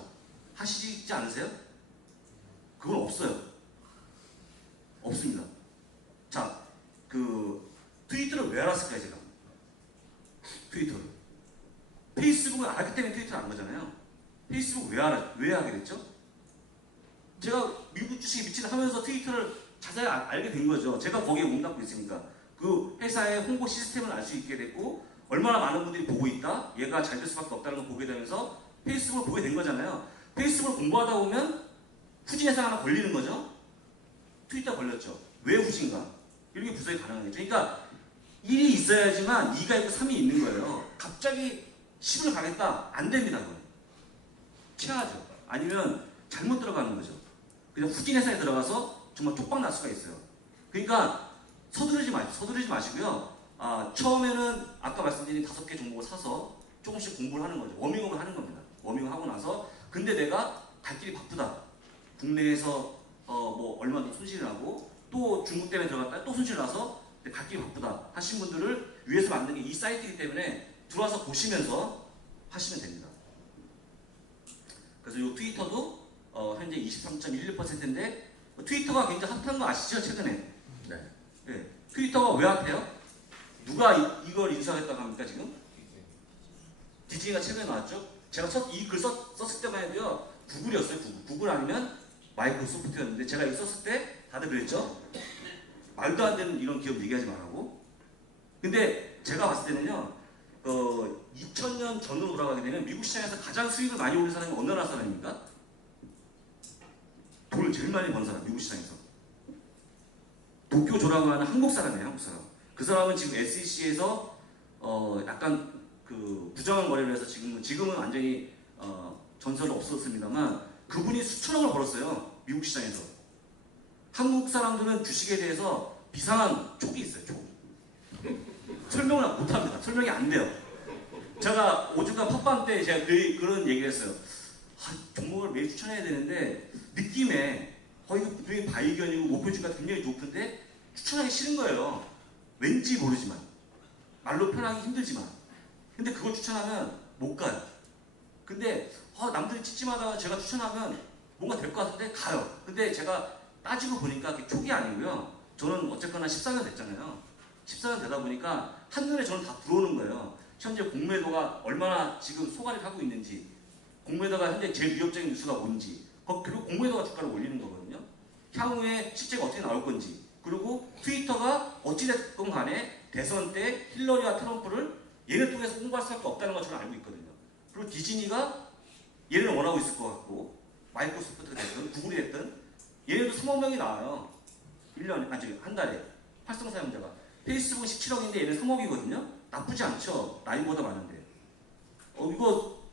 하시지 않으세요? 그건 없어요. 없습니다. 자, 트위터를 왜 알았을까요, 제가? 트위터를. 페이스북을 알기 때문에 트위터를 안 거잖아요. 페이스북 왜 하게 됐죠? 제가 미국 주식에 미치를 하면서 트위터를 자세히 알게 된 거죠. 제가 거기에 몸담고 있으니까. 그 회사의 홍보 시스템을 알 수 있게 됐고, 얼마나 많은 분들이 보고 있다? 얘가 잘 될 수밖에 없다는 걸 보게 되면서 페이스북을 보게 된 거잖아요. 페이스북을 공부하다 보면 후진 회사가 하나 걸리는 거죠. 트위터 걸렸죠. 왜 후진가? 이렇게 분석이 가능하겠죠. 그러니까 1이 있어야지만 2가 있고 3이 있는 거예요. 갑자기 10을 가겠다? 안 됩니다. 그건. 취하죠. 아니면 잘못 들어가는 거죠. 그냥 후진 회사에 들어가서 정말 쪽박 날 수가 있어요. 그러니까 서두르지 마시고요. 처음에는 아까 말씀드린 5개 종목을 사서 조금씩 공부를 하는 거죠. 워밍업을 하는 겁니다. 워밍업 하고 나서 근데 내가 갈 길이 바쁘다. 국내에서 뭐 얼마 더 손실이 나고 또 중국 때문에 들어갔다 또 손실 나서 갈 길이 바쁘다 하신 분들을 위해서 만든 게 이 사이트이기 때문에 들어와서 보시면서 하시면 됩니다. 그래서 이 트위터도 현재 23.11%인데 트위터가 굉장히 핫한 거 아시죠? 최근에. 네. 네. 트위터가 왜 핫해요? 누가 이걸 인수하겠다고 합니까 지금? 디즈니가 최근에 나왔죠? 제가 이 글 썼을 때만 해도요 구글이었어요. 구글 아니면 마이크로소프트였는데 제가 이거 썼을 때 다들 그랬죠? 말도 안 되는 이런 기업 얘기하지 말라고. 근데 제가 봤을 때는요 2000년 전으로 돌아가게 되면 미국 시장에서 가장 수익을 많이 올린 사람이 어느 나라 사람입니까? 돈을 제일 많이 번 사람, 미국 시장에서. 도쿄 조라고 하는 한국 사람이에요, 한국 사람. 그 사람은 지금 SEC에서 약간 그 부정한 거래를 해서 지금은 완전히 전설은 없었습니다만 그분이 수천억을 벌었어요, 미국 시장에서. 한국 사람들은 주식에 대해서 비상한 촉이 있어요, 촉. 설명을 못합니다. 설명이 안 돼요. 제가 오죽한 팟빵 때 제가 그런 얘기를 했어요. 종목을 매일 추천해야 되는데 느낌에 이거 분명히 바이견이고 목표주가 굉장히 높은데 추천하기 싫은 거예요. 왠지 모르지만 말로 표현하기 힘들지만 근데 그걸 추천하면 못 가요. 근데 남들이 찌찜하다가 제가 추천하면 뭔가 될 것 같은데 가요. 근데 제가 따지고 보니까 그게 촉이 아니고요. 저는 어쨌거나 14년 됐잖아요. 14년 되다 보니까 한눈에 저는 다 들어오는 거예요. 현재 공매도가 얼마나 지금 소가를 하고 있는지, 공매도가 현재 제일 위협적인 뉴스가 뭔지, 그리고 공매도가 주가를 올리는 거거든요. 향후에 실제가 어떻게 나올 건지, 그리고 트위터가 어찌됐건 간에 대선 때 힐러리와 트럼프를 얘네 통해서 홍보할 수밖에 없다는 걸 저는 알고 있거든요. 그리고 디즈니가 얘네를 원하고 있을 것 같고, 마이크로소프트가 됐든 구글이 됐든 얘네도 3억 명이 나와요. 1년에, 한 달에 활성 사용자가. 페이스북은 17억인데 얘는 3억이거든요. 나쁘지 않죠. 라인보다 많은데. 이거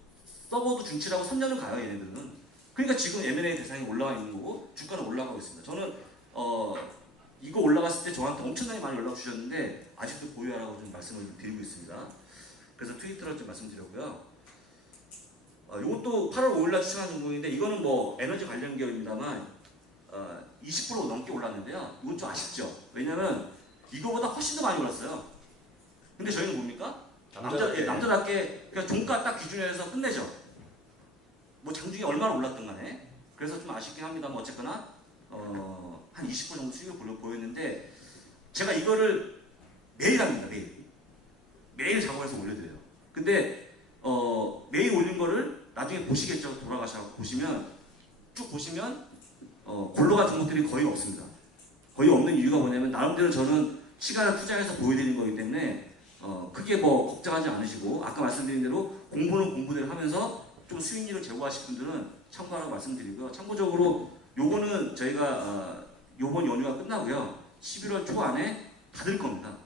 서버도 준치라고 3년을 가요, 얘네들은. 그러니까 지금 M&A 대상이 올라와 있는 거고 주가는 올라가고 있습니다. 저는 이거 올라갔을 때 저한테 엄청나게 많이 연락 주셨는데 아직도 보유하라고 좀 말씀을 드리고 있습니다. 그래서 트위터를 좀 말씀드렸고요. 이것도 8월 5일날 추천한 종목인데 이거는 뭐 에너지 관련 기업입니다만 20% 넘게 올랐는데요. 이건 좀 아쉽죠. 왜냐면 이거보다 훨씬 더 많이 올랐어요. 근데 저희는 뭡니까? 남자답게 그러니까 종가 딱 기준으로 해서 끝내죠. 뭐 장중에 얼마나 올랐든 간에. 그래서 좀 아쉽긴 합니다만 어쨌거나 한 20% 정도 수익을 보였는데 제가 이거를 매일 합니다. 매일 작업해서 올려드려요. 근데 매일 올린 거를 나중에 보시겠죠. 돌아가셔서 쭉 보시면 골로 같은 것들이 거의 없습니다. 거의 없는 이유가 뭐냐면 나름대로 저는 시간을 투자해서 보여드리는 거기 때문에 크게 뭐 걱정하지 않으시고 아까 말씀드린 대로 공부는 공부대로 하면서 좀 수익률을 제고하실 분들은 참고하라고 말씀드리고요. 참고적으로 요거는 저희가 요번 연휴가 끝나고요. 11월 초 안에 닫을 겁니다.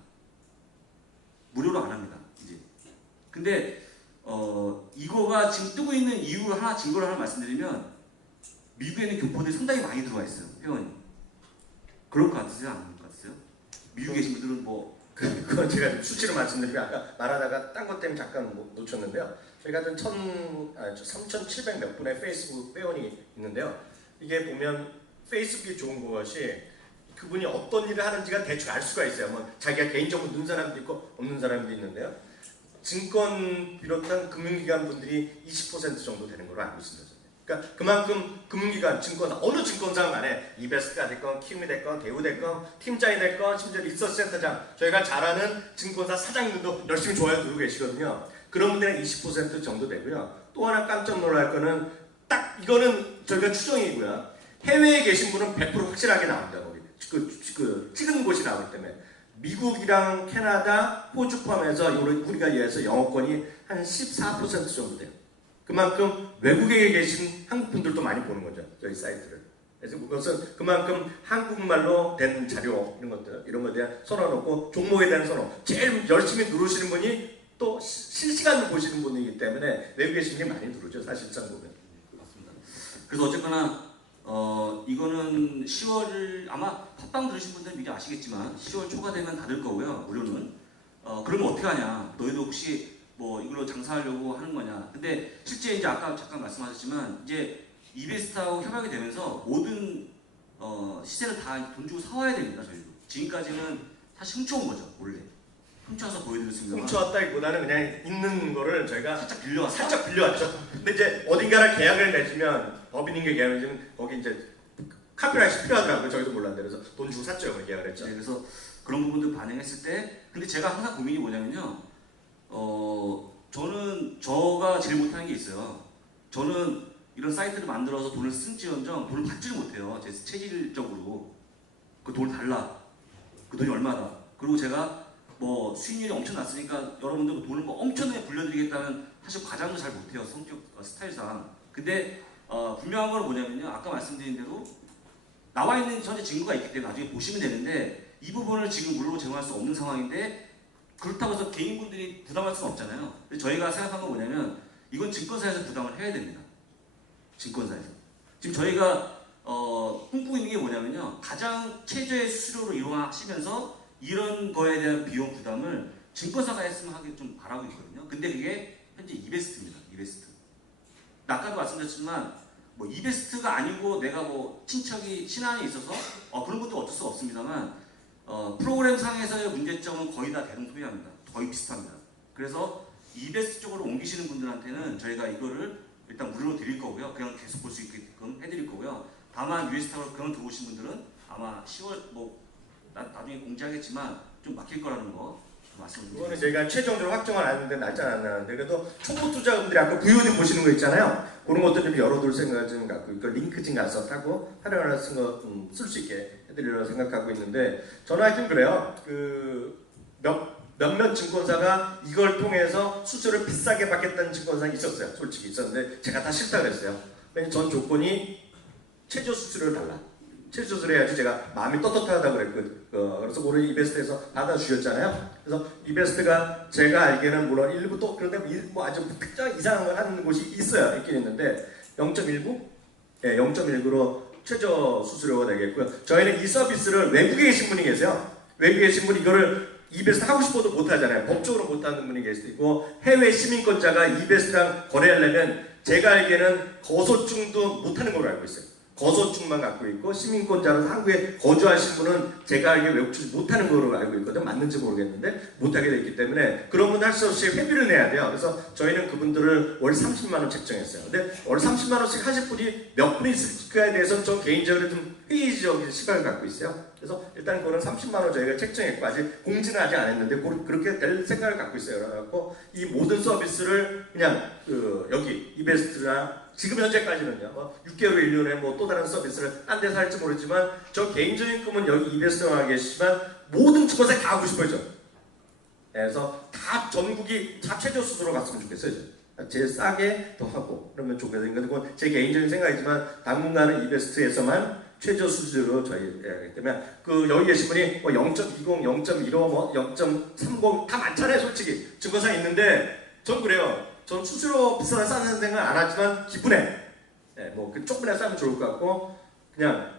무료로 안 합니다. 이제. 근데 이거가 지금 뜨고 있는 이유를 증거를 하나 말씀드리면 미국에는 교포들이 상당히 많이 들어와 있어요. 회원이. 그럴 것 같으세요? 안 그럴 것 같으세요? 미국에 계신 분들은 뭐 그건 제가 수치로 말씀드리고 아까 말하다가 딴 것 때문에 잠깐 놓쳤는데요. 저희가 한 3,700 몇 분의 페이스북 회원이 있는데요. 이게 보면 페이스북이 좋은 것이 그분이 어떤 일을 하는지가 대충 알 수가 있어요. 뭐 자기가 개인정보 넣는 사람도 있고 없는 사람도 있는데요. 증권 비롯한 금융기관 분들이 20% 정도 되는 걸로 알고 있습니다. 그러니까 그만큼 금융기관, 증권사, 어느 증권사 간에 이베스트가 됐건, 키움이 됐건, 대우 됐건, 팀장이 됐건, 심지어 리서치센터장, 저희가 잘 아는 증권사 사장님도 열심히 좋아요 누르고 계시거든요. 그런 분들은 20% 정도 되고요. 또 하나 깜짝 놀랄 거는 딱 이거는 저희가 추정이고요. 해외에 계신 분은 100% 확실하게 나옵니다. 거기. 찍은 곳이 나오기 때문에. 미국이랑 캐나다, 호주 포함해서 우리가 이해해서 영어권이 한 14% 정도 돼요. 그만큼 외국에 계신 한국 분들도 많이 보는 거죠. 저희 사이트를. 그래서 그것은 그만큼 한국말로 된 자료 이런 것에 대한 선언하고 종목에 대한 선언. 제일 열심히 누르시는 분이 또 실시간으로 보시는 분이기 때문에 외국에 계신 게 많이 누르죠. 사실상 보면. 맞습니다. 그래서 어쨌거나 이거는 10월 아마 팟빵 들으신 분들은 미리 아시겠지만 10월 초가 되면 닫을 거고요. 무료는 그런 거 어떻게 하냐? 너희도 혹시 뭐 이걸로 장사하려고 하는 거냐? 근데 실제 이제 아까 잠깐 말씀하셨지만 이제 이베스트하고 협약이 되면서 모든 시세를 다 돈 주고 사와야 됩니다. 저희도 지금까지는 사실 훔쳐온 거죠. 원래 훔쳐서 보여드렸습니다. 훔쳐왔다기보다는 그냥 있는 거를 저희가 살짝 빌려왔어. 살짝 빌려왔죠. 근데 이제 어딘가랑 계약을 맺으면 법인인계 계약을 맺으면 거기 이제 카피라이트 필요하더라고요. 저희도 몰랐는데 그래서 돈 주고 샀죠. 계약을 했죠. 네, 그래서 그런 부분들 반영했을 때 근데 제가 항상 고민이 뭐냐면요. 저는 저가 제일 못하는 게 있어요. 저는 이런 사이트를 만들어서 돈을 쓴지언정 돈을 받지를 못해요. 제 체질적으로 그 돈을 달라. 그 돈이 얼마다. 그리고 제가 뭐 수익률이 엄청 났으니까 여러분들 돈을 뭐 엄청나게 불려드리겠다는 사실 과장도 잘 못해요. 성격 스타일상. 근데 분명한 건 뭐냐면요. 아까 말씀드린 대로 나와 있는 전체 증거가 있기 때문에 나중에 보시면 되는데 이 부분을 지금 물로 제공할 수 없는 상황인데 그렇다고 해서 개인분들이 부담할 수는 없잖아요. 저희가 생각한 건 뭐냐면 이건 증권사에서 부담을 해야 됩니다. 증권사에서. 지금 저희가 꿈꾸고 있는 게 뭐냐면요. 가장 최저의 수수료로 이용하시면서 이런 거에 대한 비용 부담을 증권사가 했으면 하기 좀 바라고 있거든요. 근데 그게 현재 이베스트입니다. 이베스트. 아까도 말씀드렸지만 뭐 이베스트가 아니고 내가 뭐 친척이 신안에 있어서 그런 것도 어쩔 수 없습니다만 프로그램 상에서의 문제점은 거의 다 대동소이합니다. 거의 비슷합니다. 그래서 이베스트 쪽으로 옮기시는 분들한테는 저희가 이거를 일단 무료로 드릴 거고요. 그냥 계속 볼 수 있게끔 해드릴 거고요. 다만 US타로 그런 들어오신 분들은 아마 10월 뭐 나중에 공지하겠지만 좀 막힐 거라는 거 말씀드립니다. 그거는 저희가 최종적으로 확정을 안 했는데 날짜는 안 나는데 그래도 초보 투자분들이 아까 VOD 보시는 거 있잖아요. 그런 것도 좀 열어둘 생각을 좀 갖고 이거 링크 좀 가서 타고 활용을 쓸 수 있게 해드리려고 생각하고 있는데 저는 하여튼 그래요. 몇몇 증권사가 이걸 통해서 수수료를 비싸게 받겠다는 증권사가 있었어요. 솔직히 있었는데 제가 다 싫다 그랬어요. 왜냐면 전 조건이 최저 수수료를 달라. 최저 수수료 해야지 제가 마음이 떳떳하다고 그랬거든요. 그래서 올해 이베스트에서 받아주셨잖아요. 그래서 이베스트가 제가 알기에는 물론 일부 또 그런데 뭐 아주 특정 이상한 걸 하는 곳이 있어요. 있긴 있는데 0.19? 네, 0.19로 최저 수수료가 되겠고요. 저희는 이 서비스를 외국에 계신 분이 계세요. 외국에 계신 분이 이거를 이베스트 하고 싶어도 못하잖아요. 법적으로 못하는 분이 계실 수 있고 해외 시민권자가 이베스트랑 거래하려면 제가 알기에는 거소증도 못하는 걸로 알고 있어요. 거소증만 갖고 있고 시민권자로서 한국에 거주하신 분은 제가 알기에 외국 출신 못하는 걸로 알고 있거든요. 맞는지 모르겠는데 못하게 돼 있기 때문에 그런 분들 할 수 없이 회비를 내야 돼요. 그래서 저희는 그분들을 월 30만 원 책정했어요. 근데 월 30만 원씩 하실 분이 몇 분이 있을까에 대해서는 저 개인적으로 좀 회의적인 시각을 갖고 있어요. 그래서 일단 그거는 30만 원 저희가 책정했고 아직 공지는 아직 안 했는데 그렇게 될 생각을 갖고 있어요. 그래갖고 이 모든 서비스를 그냥 여기 이베스트나 지금 현재까지는요. 6개월 1년에 뭐 또 다른 서비스를 딴 데서 할지 모르지만 저 개인적인 꿈은 여기 이베스트만 계시지만 모든 증권사에 다 하고 싶어요. 그래서 다 전국이 다 최저 수수료 갔으면 좋겠어요. 제일 싸게 더 하고 그러면 좋겠어요. 그건 제 개인적인 생각이지만 당분간은 이베스트에서만 최저 수수료로 저희 하기 때문에 여기 계신 분이 뭐 0.20, 0.15, 뭐 0.30 다 많잖아요. 솔직히 증권사 있는데 전 그래요. 전 수수료 비싸다 싸는 생각 안 하지만 기분해. 네, 뭐그 조금이나 싸면 좋을 것 같고 그냥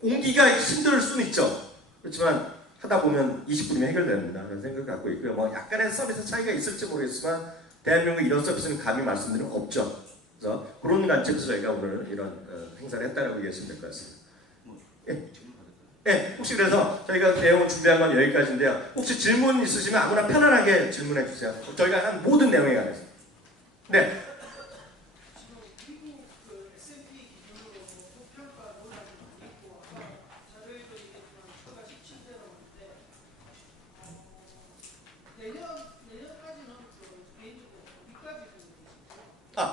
옮기가 힘들 수는 있죠. 그렇지만 하다 보면 20분이면 해결됩니다. 그런 생각 갖고 있고요. 뭐 약간의 서비스 차이가 있을지 모르겠지만 대한민국에 이런 서비스는 감히 말씀드리면 없죠. 그래서 그런 관점에서 저희가 오늘 이런 행사를 했다고 얘기하시면 될 것 같습니다. 예, 혹시 그래서 저희가 내용을 준비한 건 여기까지인데요. 혹시 질문 있으시면 아무나 편안하게 질문해 주세요. 저희가 한 모든 내용에 관해서. 네.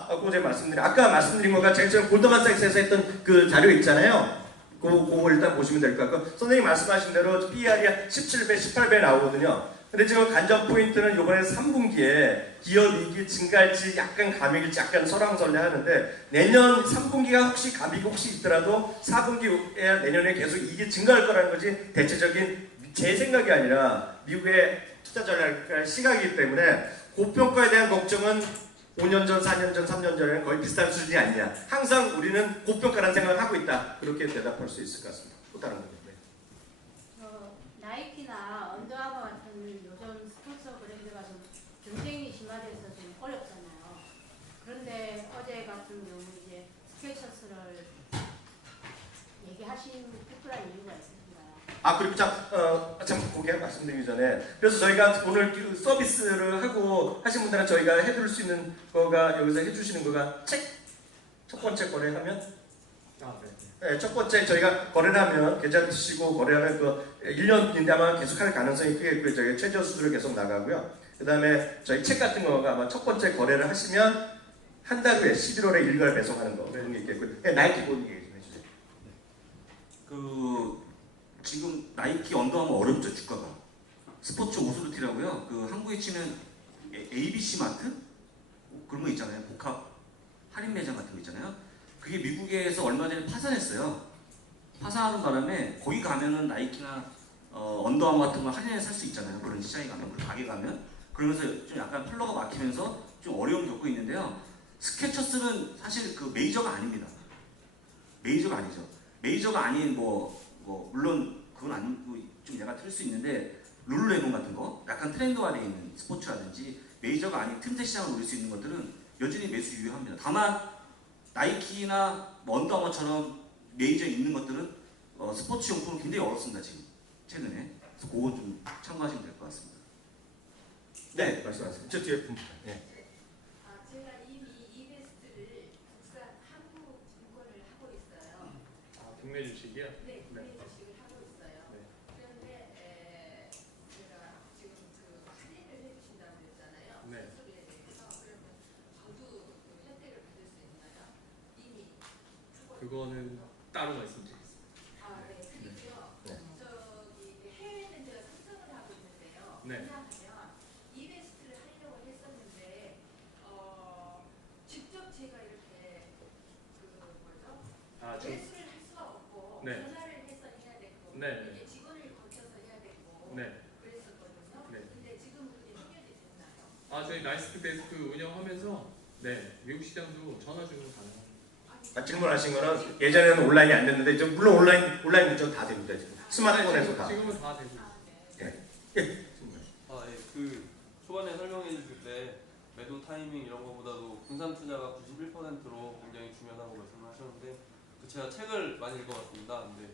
그거 제가 아까 말씀드린 거가 제가 골드만삭스에서 했던 그 자료 있잖아요. 그거 일단 보시면 될 것 같고 선생님 말씀하신 대로 PER이 17배, 18배 나오거든요. 근데 지금 관전 포인트는 이번에 3분기에 기업이익이 증가할지 약간 감익일지 약간 설왕설래하는데 내년 3분기가 혹시 감익이 혹시 있더라도 4분기에 내년에 계속 이익이 증가할 거라는 거지 대체적인 제 생각이 아니라 미국의 투자 전략 시각이기 때문에 고평가에 대한 걱정은 5년 전, 4년 전, 3년 전에는 거의 비슷한 수준이 아니냐. 항상 우리는 고평가라는 생각을 하고 있다. 그렇게 대답할 수 있을 것 같습니다. 또 다른 건데. 나이키나 언더아머 같은 요즘 스폰서 대해서 좀 어렵잖아요. 그런데 어제 같은 경우 이제 스케쳐스를 얘기하신 특별한 이유가 있으신가요? 그리고 참 그게 말씀드리기 전에 그래서 저희가 오늘 그 서비스를 하고 하신 분들은 저희가 해드릴 수 있는 거가 여기서 해주시는 거가 책 첫 번째 거래하면 네, 첫 번째 저희가 거래를 하면 계좌 드시고 거래하면 그 1년인데 아마 계속할 가능성이 크게 있고요. 저희 최저 수수료 계속 나가고요. 그 다음에 저희 책 같은 거가 아마 첫 번째 거래를 하시면 한 달 후에 11월에 일괄 배송하는 거 그런 게 있겠고요. 네, 나이키 본 얘기 좀 해주세요. 지금 나이키 언더아머 어렵죠 주가가. 스포츠 오소르티라고요. 한국에 치면 ABC 마트 그런 거 있잖아요. 복합 할인 매장 같은 거 있잖아요. 그게 미국에서 얼마 전에 파산했어요. 파산하는 바람에 거기 가면은 나이키나 언더아머 같은 거 할인해서 살 수 있잖아요. 그런 시장에 가면, 그 가게 가면. 그러면서 좀 약간 플러가 막히면서 좀 어려움 겪고 있는데요. 스케쳐스는 사실 그 메이저가 아닙니다. 메이저가 아니죠. 메이저가 아닌 물론 그건 아니고 좀 내가 틀릴 수 있는데 룰루레몬 같은 거 약간 트렌드화되어 있는 스포츠라든지 메이저가 아닌 틈새 시장을 노릴 수 있는 것들은 여전히 매수 유효합니다. 다만 나이키나 언더아머처럼 메이저 있는 것들은 스포츠 용품은 굉장히 어렵습니다 지금 최근에. 그래서 그건 좀 참고하시면 될 것 같습니다. 네, 말씀하세요. 저 뒤에 분부터. 네. 제가 이미 이베스트를 국산 한국 증권을 하고 있어요. 국내 주식이요? 네, 국내 주식을 하고 있어요. 네. 그런데 제가 지금 할인을 해주신다고 그랬잖아요. 네. 수수료에 대해서. 그러면 저도 그 혜택을 받을 수 있나요? 이미 하고 그거는 따로 말씀드리겠습니다. 네. 그리고요. 네. 해외는 제가 상상을 하고 있는데요. 네. 왜냐하면 이베스트를 하려고 했었는데 직접 제가 이렇게 매수를 할 수가 없고 네. 전화를 해서 해야 되고 네. 이게 직원을 거쳐서 해야 되고 네. 그랬었거든요. 네. 근데 지금 그게 해결이 됐나요? 저희 나이스크 데스크 운영하면서 미국 시장도 전화 주문 가능합니다. 질문하신 거는 예전에는 온라인이 안 됐는데 지금 물론 온라인 운전 다 됩니다. 지금 스마트폰에서 다. 지금은 다 되고 있습니다. 예. 그 초반에 설명해 주실 때 매도 타이밍 이런 거보다도 분산 투자가 91%로 굉장히 중요하다고 말씀을 하셨는데 제가 책을 많이 읽어봤습니다. 근데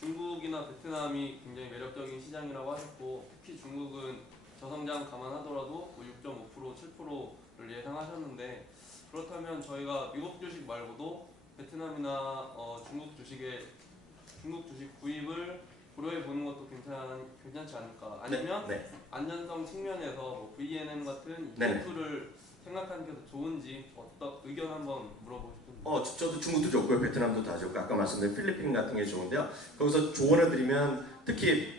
중국이나 베트남이 굉장히 매력적인 시장이라고 하셨고 특히 중국은 저성장 감안하더라도 6.5%, 7%를 예상하셨는데 그렇다면 저희가 미국 주식 말고도 베트남이나 중국 주식 구입을 고려해 보는 것도 괜찮지 않을까? 아니면 네. 안전성 측면에서 VNM 같은 네. ETF를 생각하는 게 더 좋은지 어떤 의견 한번 물어보고 싶은데. 저도 중국도 좋고요, 베트남도 다 좋고 아까 말씀드린 필리핀 같은 게 좋은데요. 거기서 조언을 드리면 특히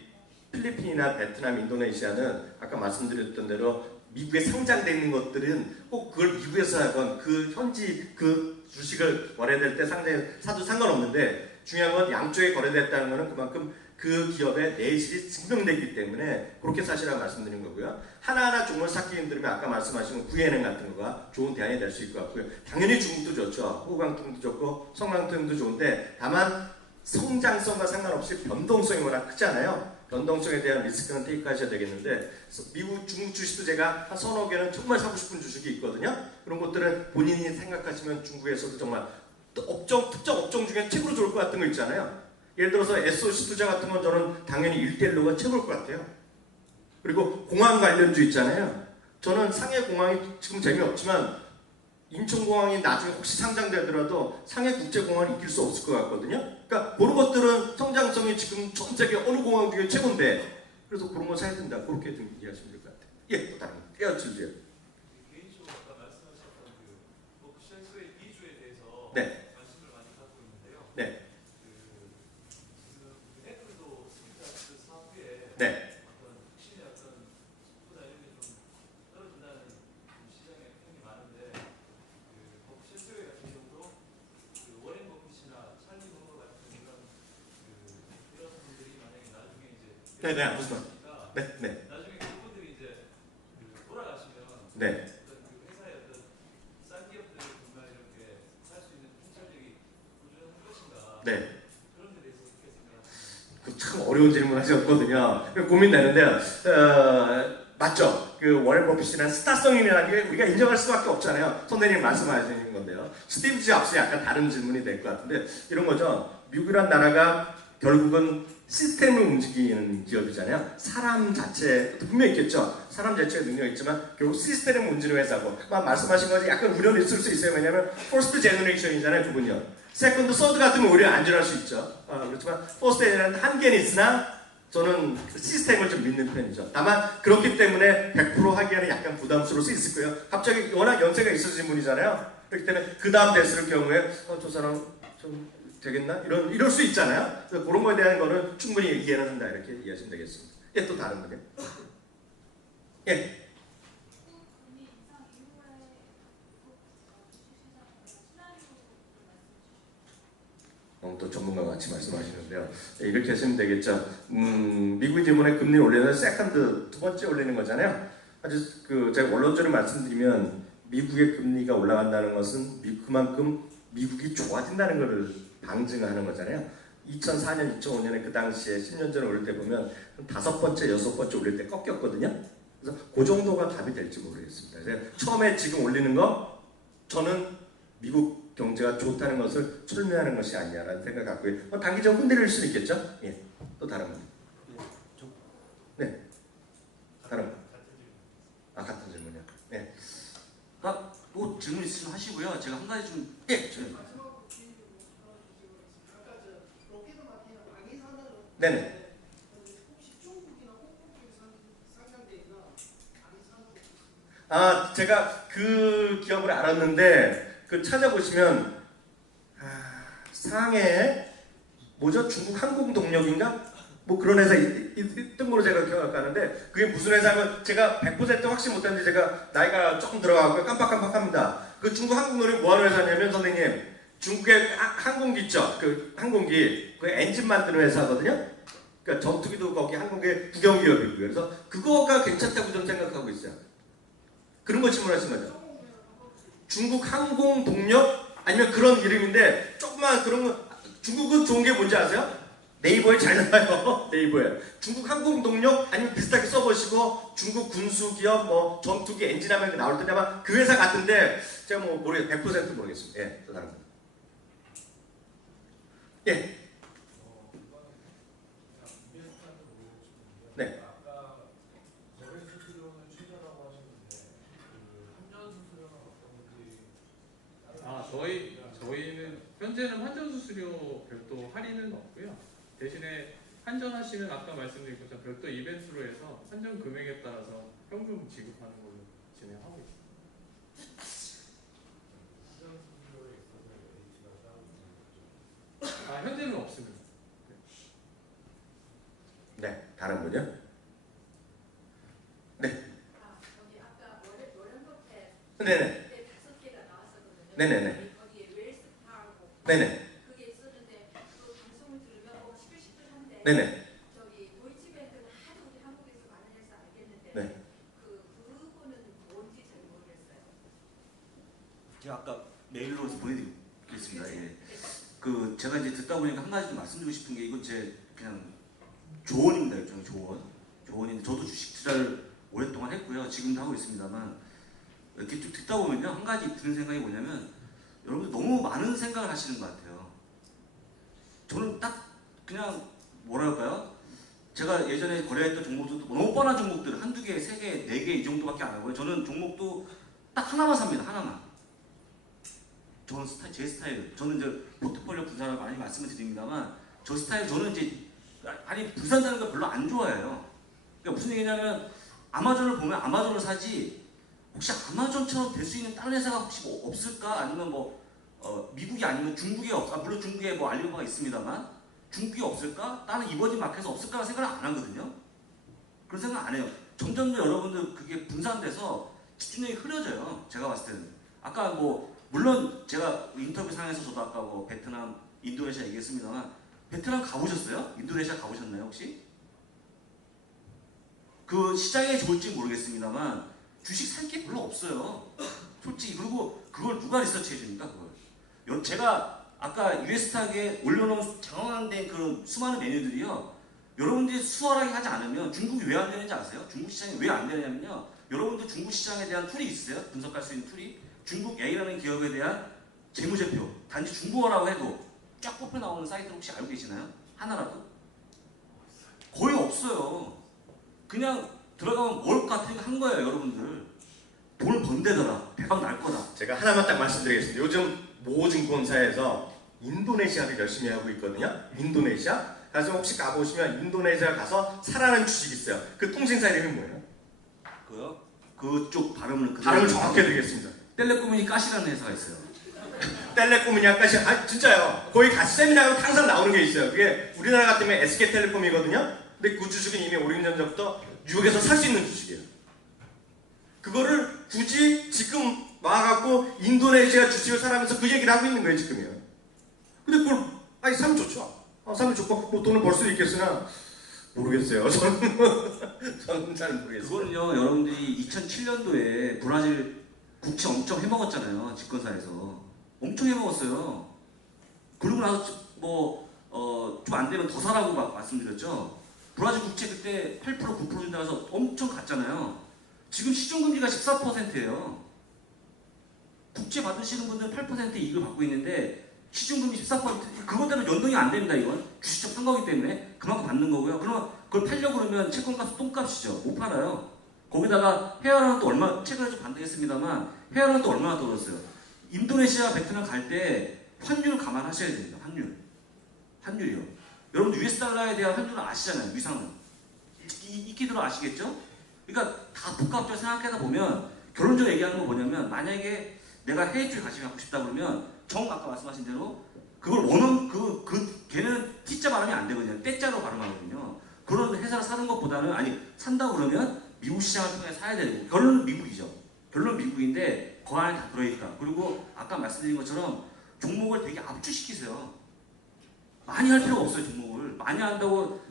필리핀이나 베트남, 인도네시아는 아까 말씀드렸던 대로 미국에 상장되어 있는 것들은 꼭 그걸 미국에서 하건 그 현지 그 주식을 거래될 때 사도 상관없는데 중요한 건 양쪽에 거래됐다는 것은 그만큼 그 기업의 내실이 증명되기 때문에 그렇게 사시라고 말씀드린 거고요. 하나하나 종목을 쌓기 힘들면 아까 말씀하신 VNM 같은 거가 좋은 대안이 될 수 있을 것 같고요. 당연히 중국도 좋죠. 호강통도 좋고 성강통도 좋은데 다만 성장성과 상관없이 변동성이 워낙 크잖아요. 변동성에 대한 리스크는 테이크하셔야 되겠는데 미국, 중국 주식도 제가 한 서너 개는 정말 사고 싶은 주식이 있거든요. 그런 것들은 본인이 생각하시면 중국에서도 정말 특정 업종 중에 최고로 좋을 것 같은 거 있잖아요. 예를 들어서 SOC 투자 같은 건 저는 당연히 1대1로가 최고일 것 같아요. 그리고 공항 관련주 있잖아요. 저는 상해 공항이 지금 재미없지만 인천공항이 나중에 혹시 상장되더라도 상해 국제공항을 이길 수 없을 것 같거든요. 그러니까 그런 것들은 성장성이 지금 전 세계 어느 공항 중에 최고인데 그래서 그런 거 사야 된다. 그렇게 좀 이해하시면 될 것 같아요. 예, 또 다른 거. 에어칠즈요. 개인적으로 아까 말씀하셨던 그 옵션스의 비주에 대해서 네. 관심을 많이 갖고 있는데요. 네. 지금 애플도 진짜 그 사후에 네. 어떤 혁신의 어떤 속도나 이런 게 좀 떨어진다는 시장에 평이 많은데 옵션스 같은 경우도 워렌 버핏이나 찰리 무어 같은 이런 분들이 만약에 나중에 이제 네, 무슨 말? 네, 네. 나중에 그분들이 이제 돌아가시면 네. 어떤 그 회사의 어떤 싼 기업들을 정말 이렇게 살 수 있는 통찰력이 꾸준한 것인가 네. 그런 데 대해서 어떻게 생각하시나요? 그 참 어려운 질문 하셨거든요. 고민되는데요. 맞죠. 그 워렌 버핏이라는 스타성이라는 게 우리가 인정할 수밖에 없잖아요. 선생님 말씀하시는 건데요. 스티브 잡스 약간 다른 질문이 될 것 같은데 이런 거죠. 미국이란 나라가 결국은 시스템을 움직이는 기업이잖아요. 사람 자체 분명히 있겠죠. 사람 자체의 능력이 있지만 결국 시스템을 움직이는 회사고 말씀하신 것이 약간 우려는 있을 수 있어요. 왜냐하면 퍼스트 제너레이션이잖아요. 그분요. 세컨드, 서드 같으면 우리는 안전할 수 있죠. 그렇지만 퍼스트 제너레이션은 한계는 있으나 저는 시스템을 좀 믿는 편이죠. 다만 그렇기 때문에 100% 하기에는 약간 부담스러울 수 있을 거예요. 갑자기 워낙 연세가 있으신 분이잖아요. 그렇기 때문에 그 다음 됐을 경우에 저 사람 좀 되겠나? 이럴 수 있잖아요. 그래서 그런 거에 대한 거는 충분히 이해는 한다 이렇게 이해하시면 되겠습니다. 예, 또 다른 분이요. 예. 또 전문가와 같이 말씀하시는데요. 네, 이렇게 하시면 되겠죠. 미국이 이번에 금리 올리는 세컨드 두 번째 올리는 거잖아요. 아주 제가 원론적으로 말씀드리면 미국의 금리가 올라간다는 것은 그만큼 미국이 좋아진다는 것을 방증하는 거잖아요. 2004년, 2005년에 그 당시에 10년 전에 올릴 때 보면 다섯 번째, 여섯 번째 올릴 때 꺾였거든요. 그래서 그 정도가 답이 될지 모르겠습니다. 그래서 처음에 지금 올리는 거 저는 미국 경제가 좋다는 것을 설명하는 것이 아니냐라는 생각을 갖고 있어요. 단기적으로 흔들릴 수는 있겠죠. 예. 또 다른 분. 네. 다른 분. 같은 질문이요. 네. 또 질문 있으면 하시고요. 제가 한 가지 좀 예. 네네. 제가 그 기업을 알았는데 찾아보시면 상해에 뭐죠? 중국 항공동력인가? 뭐 그런 회사 있던 걸로 제가 기억하는데 그게 무슨 회사면 제가 100% 확신 못하는데 제가 나이가 조금 들어가고 깜빡깜빡합니다. 그 중국 항공동력이 뭐하는 회사냐면 선생님 중국의 항공기 있죠? 그 항공기 그 엔진 만드는 회사거든요. 그러니까 전투기도 거기 항공기 국영기업이고요. 그래서 그거가 괜찮다고 저는 생각하고 있어요. 그런 거 질문하신 거죠. 중국 항공동력 아니면 그런 이름인데 조그만 그런 거 중국은 좋은 게 뭔지 아세요? 네이버에 잘 나와요. 네이버에 중국 항공동력 아니면 비슷하게 써보시고 중국 군수기업 뭐 전투기 엔진하면 나올 텐데 아마 그 회사 같은데 제가 뭐 모르겠어요. 100% 모르겠습니다. 예, 또 다른 분. 예. 네. 저희는 현재는 환전 수수료 별도 할인은 없고요. 대신에 환전하시는 아까 말씀드린 것처럼 별도 이벤트로 해서 환전 금액에 따라서 현금 지급하는 걸로 진행하고 있습니다. 현재는 없습니다. 네, 다른 분요? 네. 여기 아까 워렌 버핏 네네. 5개가 나왔었거든요. 네네네. 거기에 웰스파고 네네. 그게 있었는데 그 방송을 들으면 시끌시끌한데 네네. 저기 도이치뱅크는 하도 우리 한국에서 많은 해서 알겠는데 네. 그거는 뭔지 잘 모르겠어요. 제가 아까 메일로 보내드리겠습니다. 예. 제가 이제 듣다 보니까 한 가지 좀 말씀드리고 싶은 게 이건 제 그냥 조언입니다. 일종의 조언인데 저도 주식 투자를 오랫동안 했고요. 지금도 하고 있습니다만 이렇게 쭉 듣다 보면요 한 가지 드는 생각이 뭐냐면 여러분들 너무 많은 생각을 하시는 것 같아요. 저는 딱 그냥 뭐랄까요? 제가 예전에 거래했던 종목도 너무 뻔한 종목들 한두 개, 세 개, 네 개 이 정도밖에 안 하고요. 저는 종목도 딱 하나만 삽니다. 하나만. 저는 제 스타일. 저는 이제 포트폴리오 분산을 많이 말씀을 드립니다만 저 스타일 저는 이제 분산되는 걸 별로 안 좋아해요. 그러니까 무슨 얘기냐면 아마존을 보면 아마존을 사지 혹시 아마존처럼 될 수 있는 다른 회사가 혹시 뭐 없을까? 아니면 미국이 아니면 중국에 물론 중국에 뭐 알리바바가 있습니다만 중국이 없을까? 다른 이머징 마켓에서 없을까? 생각을 안 하거든요. 그런 생각 안 해요. 점점 더 여러분들 그게 분산돼서 집중력이 흐려져요. 제가 봤을 때는. 아까 물론 제가 인터뷰 상에서 저도 아까 베트남, 인도네시아 얘기했습니다만 베트남 가보셨어요? 인도네시아 가보셨나요 혹시? 그 시장에 좋을지 모르겠습니다만 주식 살 게 별로 없어요. 솔직히. 그리고 그걸 누가 리서치 해줍니까 그걸? 제가 아까 유에스탁에 올려놓은 장황된 그 수많은 메뉴들이요 여러분들이 수월하게 하지 않으면 중국이 왜 안 되는지 아세요? 중국 시장이 왜 안 되냐면요. 여러분들 중국 시장에 대한 툴이 있으세요? 분석할 수 있는 툴이? 중국 A라는 기업에 대한 재무제표, 단지 중국어라고 해도 쫙 뽑혀 나오는 사이트를 혹시 알고 계시나요? 하나라도? 거의 없어요. 그냥 들어가면 먹을 것 같으니까 한 거예요, 여러분들. 돈을 번대더라. 대박 날 거다. 제가 하나만 딱 말씀드리겠습니다. 요즘 모증권사에서 인도네시아를 열심히 하고 있거든요. 인도네시아. 그래서 혹시 가보시면 인도네시아 가서 사라는 주식이 있어요. 그 통신사 이름이 뭐예요? 그요? 그쪽 발음을 발음을 정확히 해드리겠습니다. 텔레코뮤니 까시라는 회사가 있어요. 텔레콤이냐 아까시 진짜요. 거기 같이 세미나 가면 항상 나오는 게 있어요. 그게 우리나라 같으면 SK텔레콤이거든요. 근데 그 주식은 이미 오래전 전부터 뉴욕에서 살 수 있는 주식이에요. 그거를 굳이 지금 와갖고 인도네시아 주식을 사라면서 그 얘기를 하고 있는 거예요 지금이요. 근데 그걸 아니 사면 좋죠. 사면 좋고 뭐 돈을 벌 수도 있겠으나 모르겠어요. 저는 잘 모르겠어요. 그거는요, 여러분들이 2007년도에 브라질 국채 엄청 해먹었잖아요. 집권사에서 엄청 해먹었어요. 그러고 나서 좀 안 되면 더 사라고 막 말씀드렸죠. 브라질 국채 그때 8% 9% 준다고 해서 엄청 갔잖아요. 지금 시중금리가 14%예요. 국채 받으시는 분들은 8% 이익을 받고 있는데 시중금리 14% 그것대로 연동이 안 됩니다. 이건 주식적 산 거기 때문에 그만큼 받는 거고요. 그러면 그걸 팔려고 그러면 채권값은 똥값이죠. 못 팔아요. 거기다가 헤어라는 또 얼마 최근에 좀 반대했습니다만 헤어라는 또 얼마나 떨어졌어요. 인도네시아, 베트남 갈 때 환율 감안하셔야 됩니다. 환율이요. 여러분 US 달러에 대한 환율은 아시잖아요. 위상은 익히들어 아시겠죠? 그러니까 다 복합적으로 생각하다 보면 결론적으로 얘기하는 건 뭐냐면 만약에 내가 해외 쪽에 관심이 갖고 싶다 그러면 아까 말씀하신 대로 그걸 원하는 걔는 T자 발음이 안 되거든요. 때자로 발음하거든요. 그런 회사를 사는 것보다는 산다 그러면 미국 시장을 통해 사야 되고 결론은 미국이죠. 결론은 미국인데 그 안에 다 들어있다. 그리고 아까 말씀드린 것처럼 종목을 되게 압축시키세요. 많이 할 필요가 없어요. 종목을 많이 한다고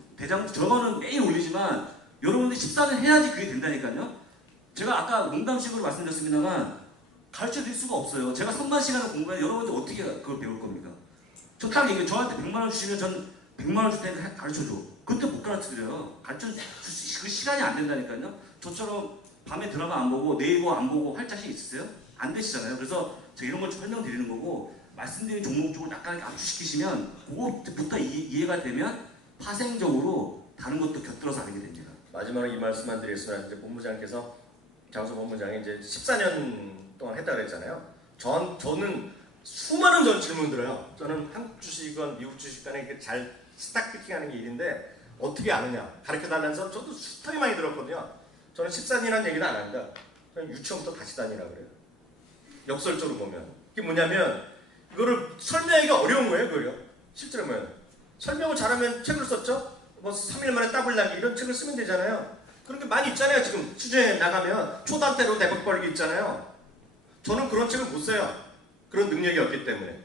저거는 매일 올리지만 여러분들이 14년 해야지 그게 된다니까요. 제가 아까 농담식으로 말씀드렸습니다만 가르쳐 드릴 수가 없어요. 제가 3만 시간을 공부하면 여러분들 어떻게 그걸 배울 겁니까? 저 딱 얘기해요. 저한테 100만 원 주시면 전 100만 원 줄 테니까 가르쳐 줘. 그때 못 가르쳐 드려요. 그 시간이 안 된다니까요. 저처럼 밤에 드라마 안 보고 네이버 안 보고 할 자신 있으세요? 안 되시잖아요. 그래서 제가 이런 걸 설명드리는 거고 말씀드린 종목 쪽을 약간 압축시키시면 그거부터 이해가 되면 파생적으로 다른 것도 곁들여서 알게 됩니다. 마지막으로 이 말씀만 드리겠습니다. 이제 본부장께서 장소 본부장이 이제 14년 동안 했다 그랬잖아요. 저는 수많은 질문 들어요. 저는 한국 주식이건 미국 주식 간에 이렇게 잘 스탁 피킹하는 게 일인데 어떻게 아느냐 가르쳐 달라면서 저도 수탁이 많이 들었거든요. 저는 14년이라는 얘기는 안 합니다. 저는 유치원부터 다시 다니라 그래요. 역설적으로 보면 이게 뭐냐면 이거를 설명하기가 어려운 거예요. 그거요. 실제로 뭐예요? 설명을 잘하면 책을 썼죠. 뭐 3일 만에 더블 나기 이런 책을 쓰면 되잖아요. 그런 게 많이 있잖아요. 지금 시중에 나가면 초단대로 대박 벌기 있잖아요. 저는 그런 책을 못 써요. 그런 능력이 없기 때문에.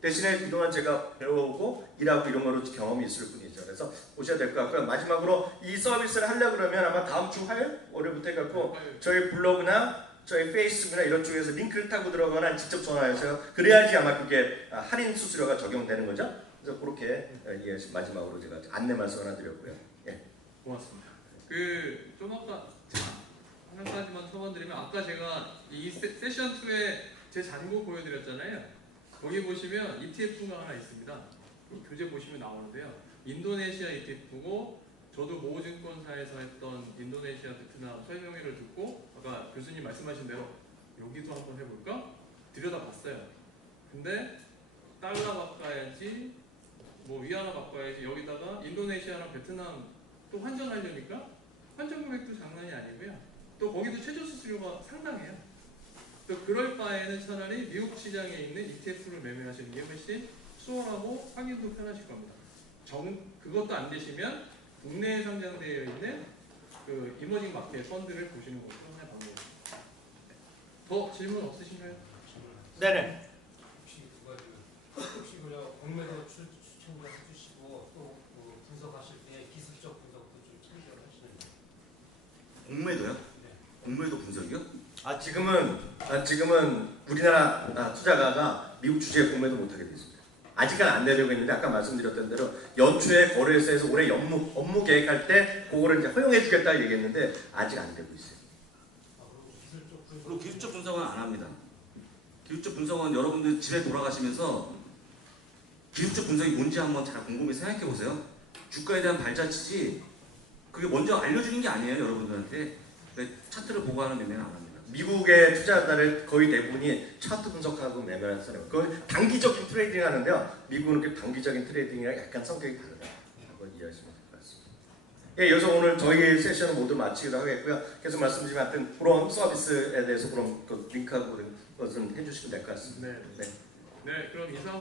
대신에 그동안 제가 배워오고 일하고 이런 거로 경험이 있을 뿐이죠. 그래서 오셔야 될 것 같고요. 마지막으로 이 서비스를 하려고 그러면 아마 다음 주 화요일? 월요일부터 해갖고 저희 블로그나 저희 페이스북이나 이런 쪽에서 링크를 타고 들어가거나 직접 전화해서 그래야지 아마 그게 할인 수수료가 적용되는 거죠. 그래서 그렇게 마지막으로 제가 안내 말씀 하나 드렸고요. 예. 고맙습니다. 좀 아까 하나까지만 첨언드리면 아까 제가 이 세션 2에 제 잔고 보여드렸잖아요. 거기 보시면 ETF가 하나 있습니다. 교재 보시면 나오는데요. 인도네시아 ETF고 저도 모증권사에서 했던 인도네시아 베트남 설명회를 듣고 아까 교수님 말씀하신 대로 여기도 한번 해볼까? 들여다봤어요. 근데 달러 바꿔야지 뭐 위안화 바꿔야지 여기다가 인도네시아랑 베트남 또 환전하려니까 환전 금액도 장난이 아니고요. 또 거기도 최저 수수료가 상당해요. 또 그럴 바에는 차라리 미국 시장에 있는 ETF를 매매하시는 게 훨씬 수월하고 확인도 편하실 겁니다. 그것도 안 되시면 국내에 상장되어 있는 그 이머징 마켓 펀드를 보시는 것도 하나의 방법입니다. 더 질문 없으신가요? 네네. 혹시 두 가지 혹시 공매도 추천을 해주시고 또 분석하실 때 기술적 분석도 좀 참조를 하시는지. 공매도요? 네. 공매도 분석이요? 지금은 우리나라 투자가가 미국 주식에 공매도 못하게 돼 있습니다. 아직은 안 내려고 했는데 아까 말씀드렸던 대로 연초에 거래소에서 올해 업무 계획할 때 그거를 이제 허용해 주겠다 얘기했는데 아직 안 되고 있어요. 그리고 기술적 분석은 안 합니다. 기술적 분석은 여러분들 집에 돌아가시면서 기술적 분석이 뭔지 한번 잘 곰곰이 생각해 보세요. 주가에 대한 발자취지 그게 먼저 알려주는 게 아니에요, 여러분들한테. 차트를 보고 하는 매매는 안 합니다. 미국의 투자자들 거의 대부분이 차트 분석하고 매매하는 사람. 거의 단기적인 트레이딩 하는데요. 미국은 그 단기적인 트레이딩이랑 약간 성격이 달라요. 한번 이해하시면 될 것 같습니다. 예, 여기서 오늘 저희 세션을 모두 마치기로 하겠고요. 계속 말씀드리면 하여튼 그런 서비스에 대해서 그런 그 링크하고 그런 것은 해주시면 될 것 같습니다. 네. 네. 네, 그럼 이상.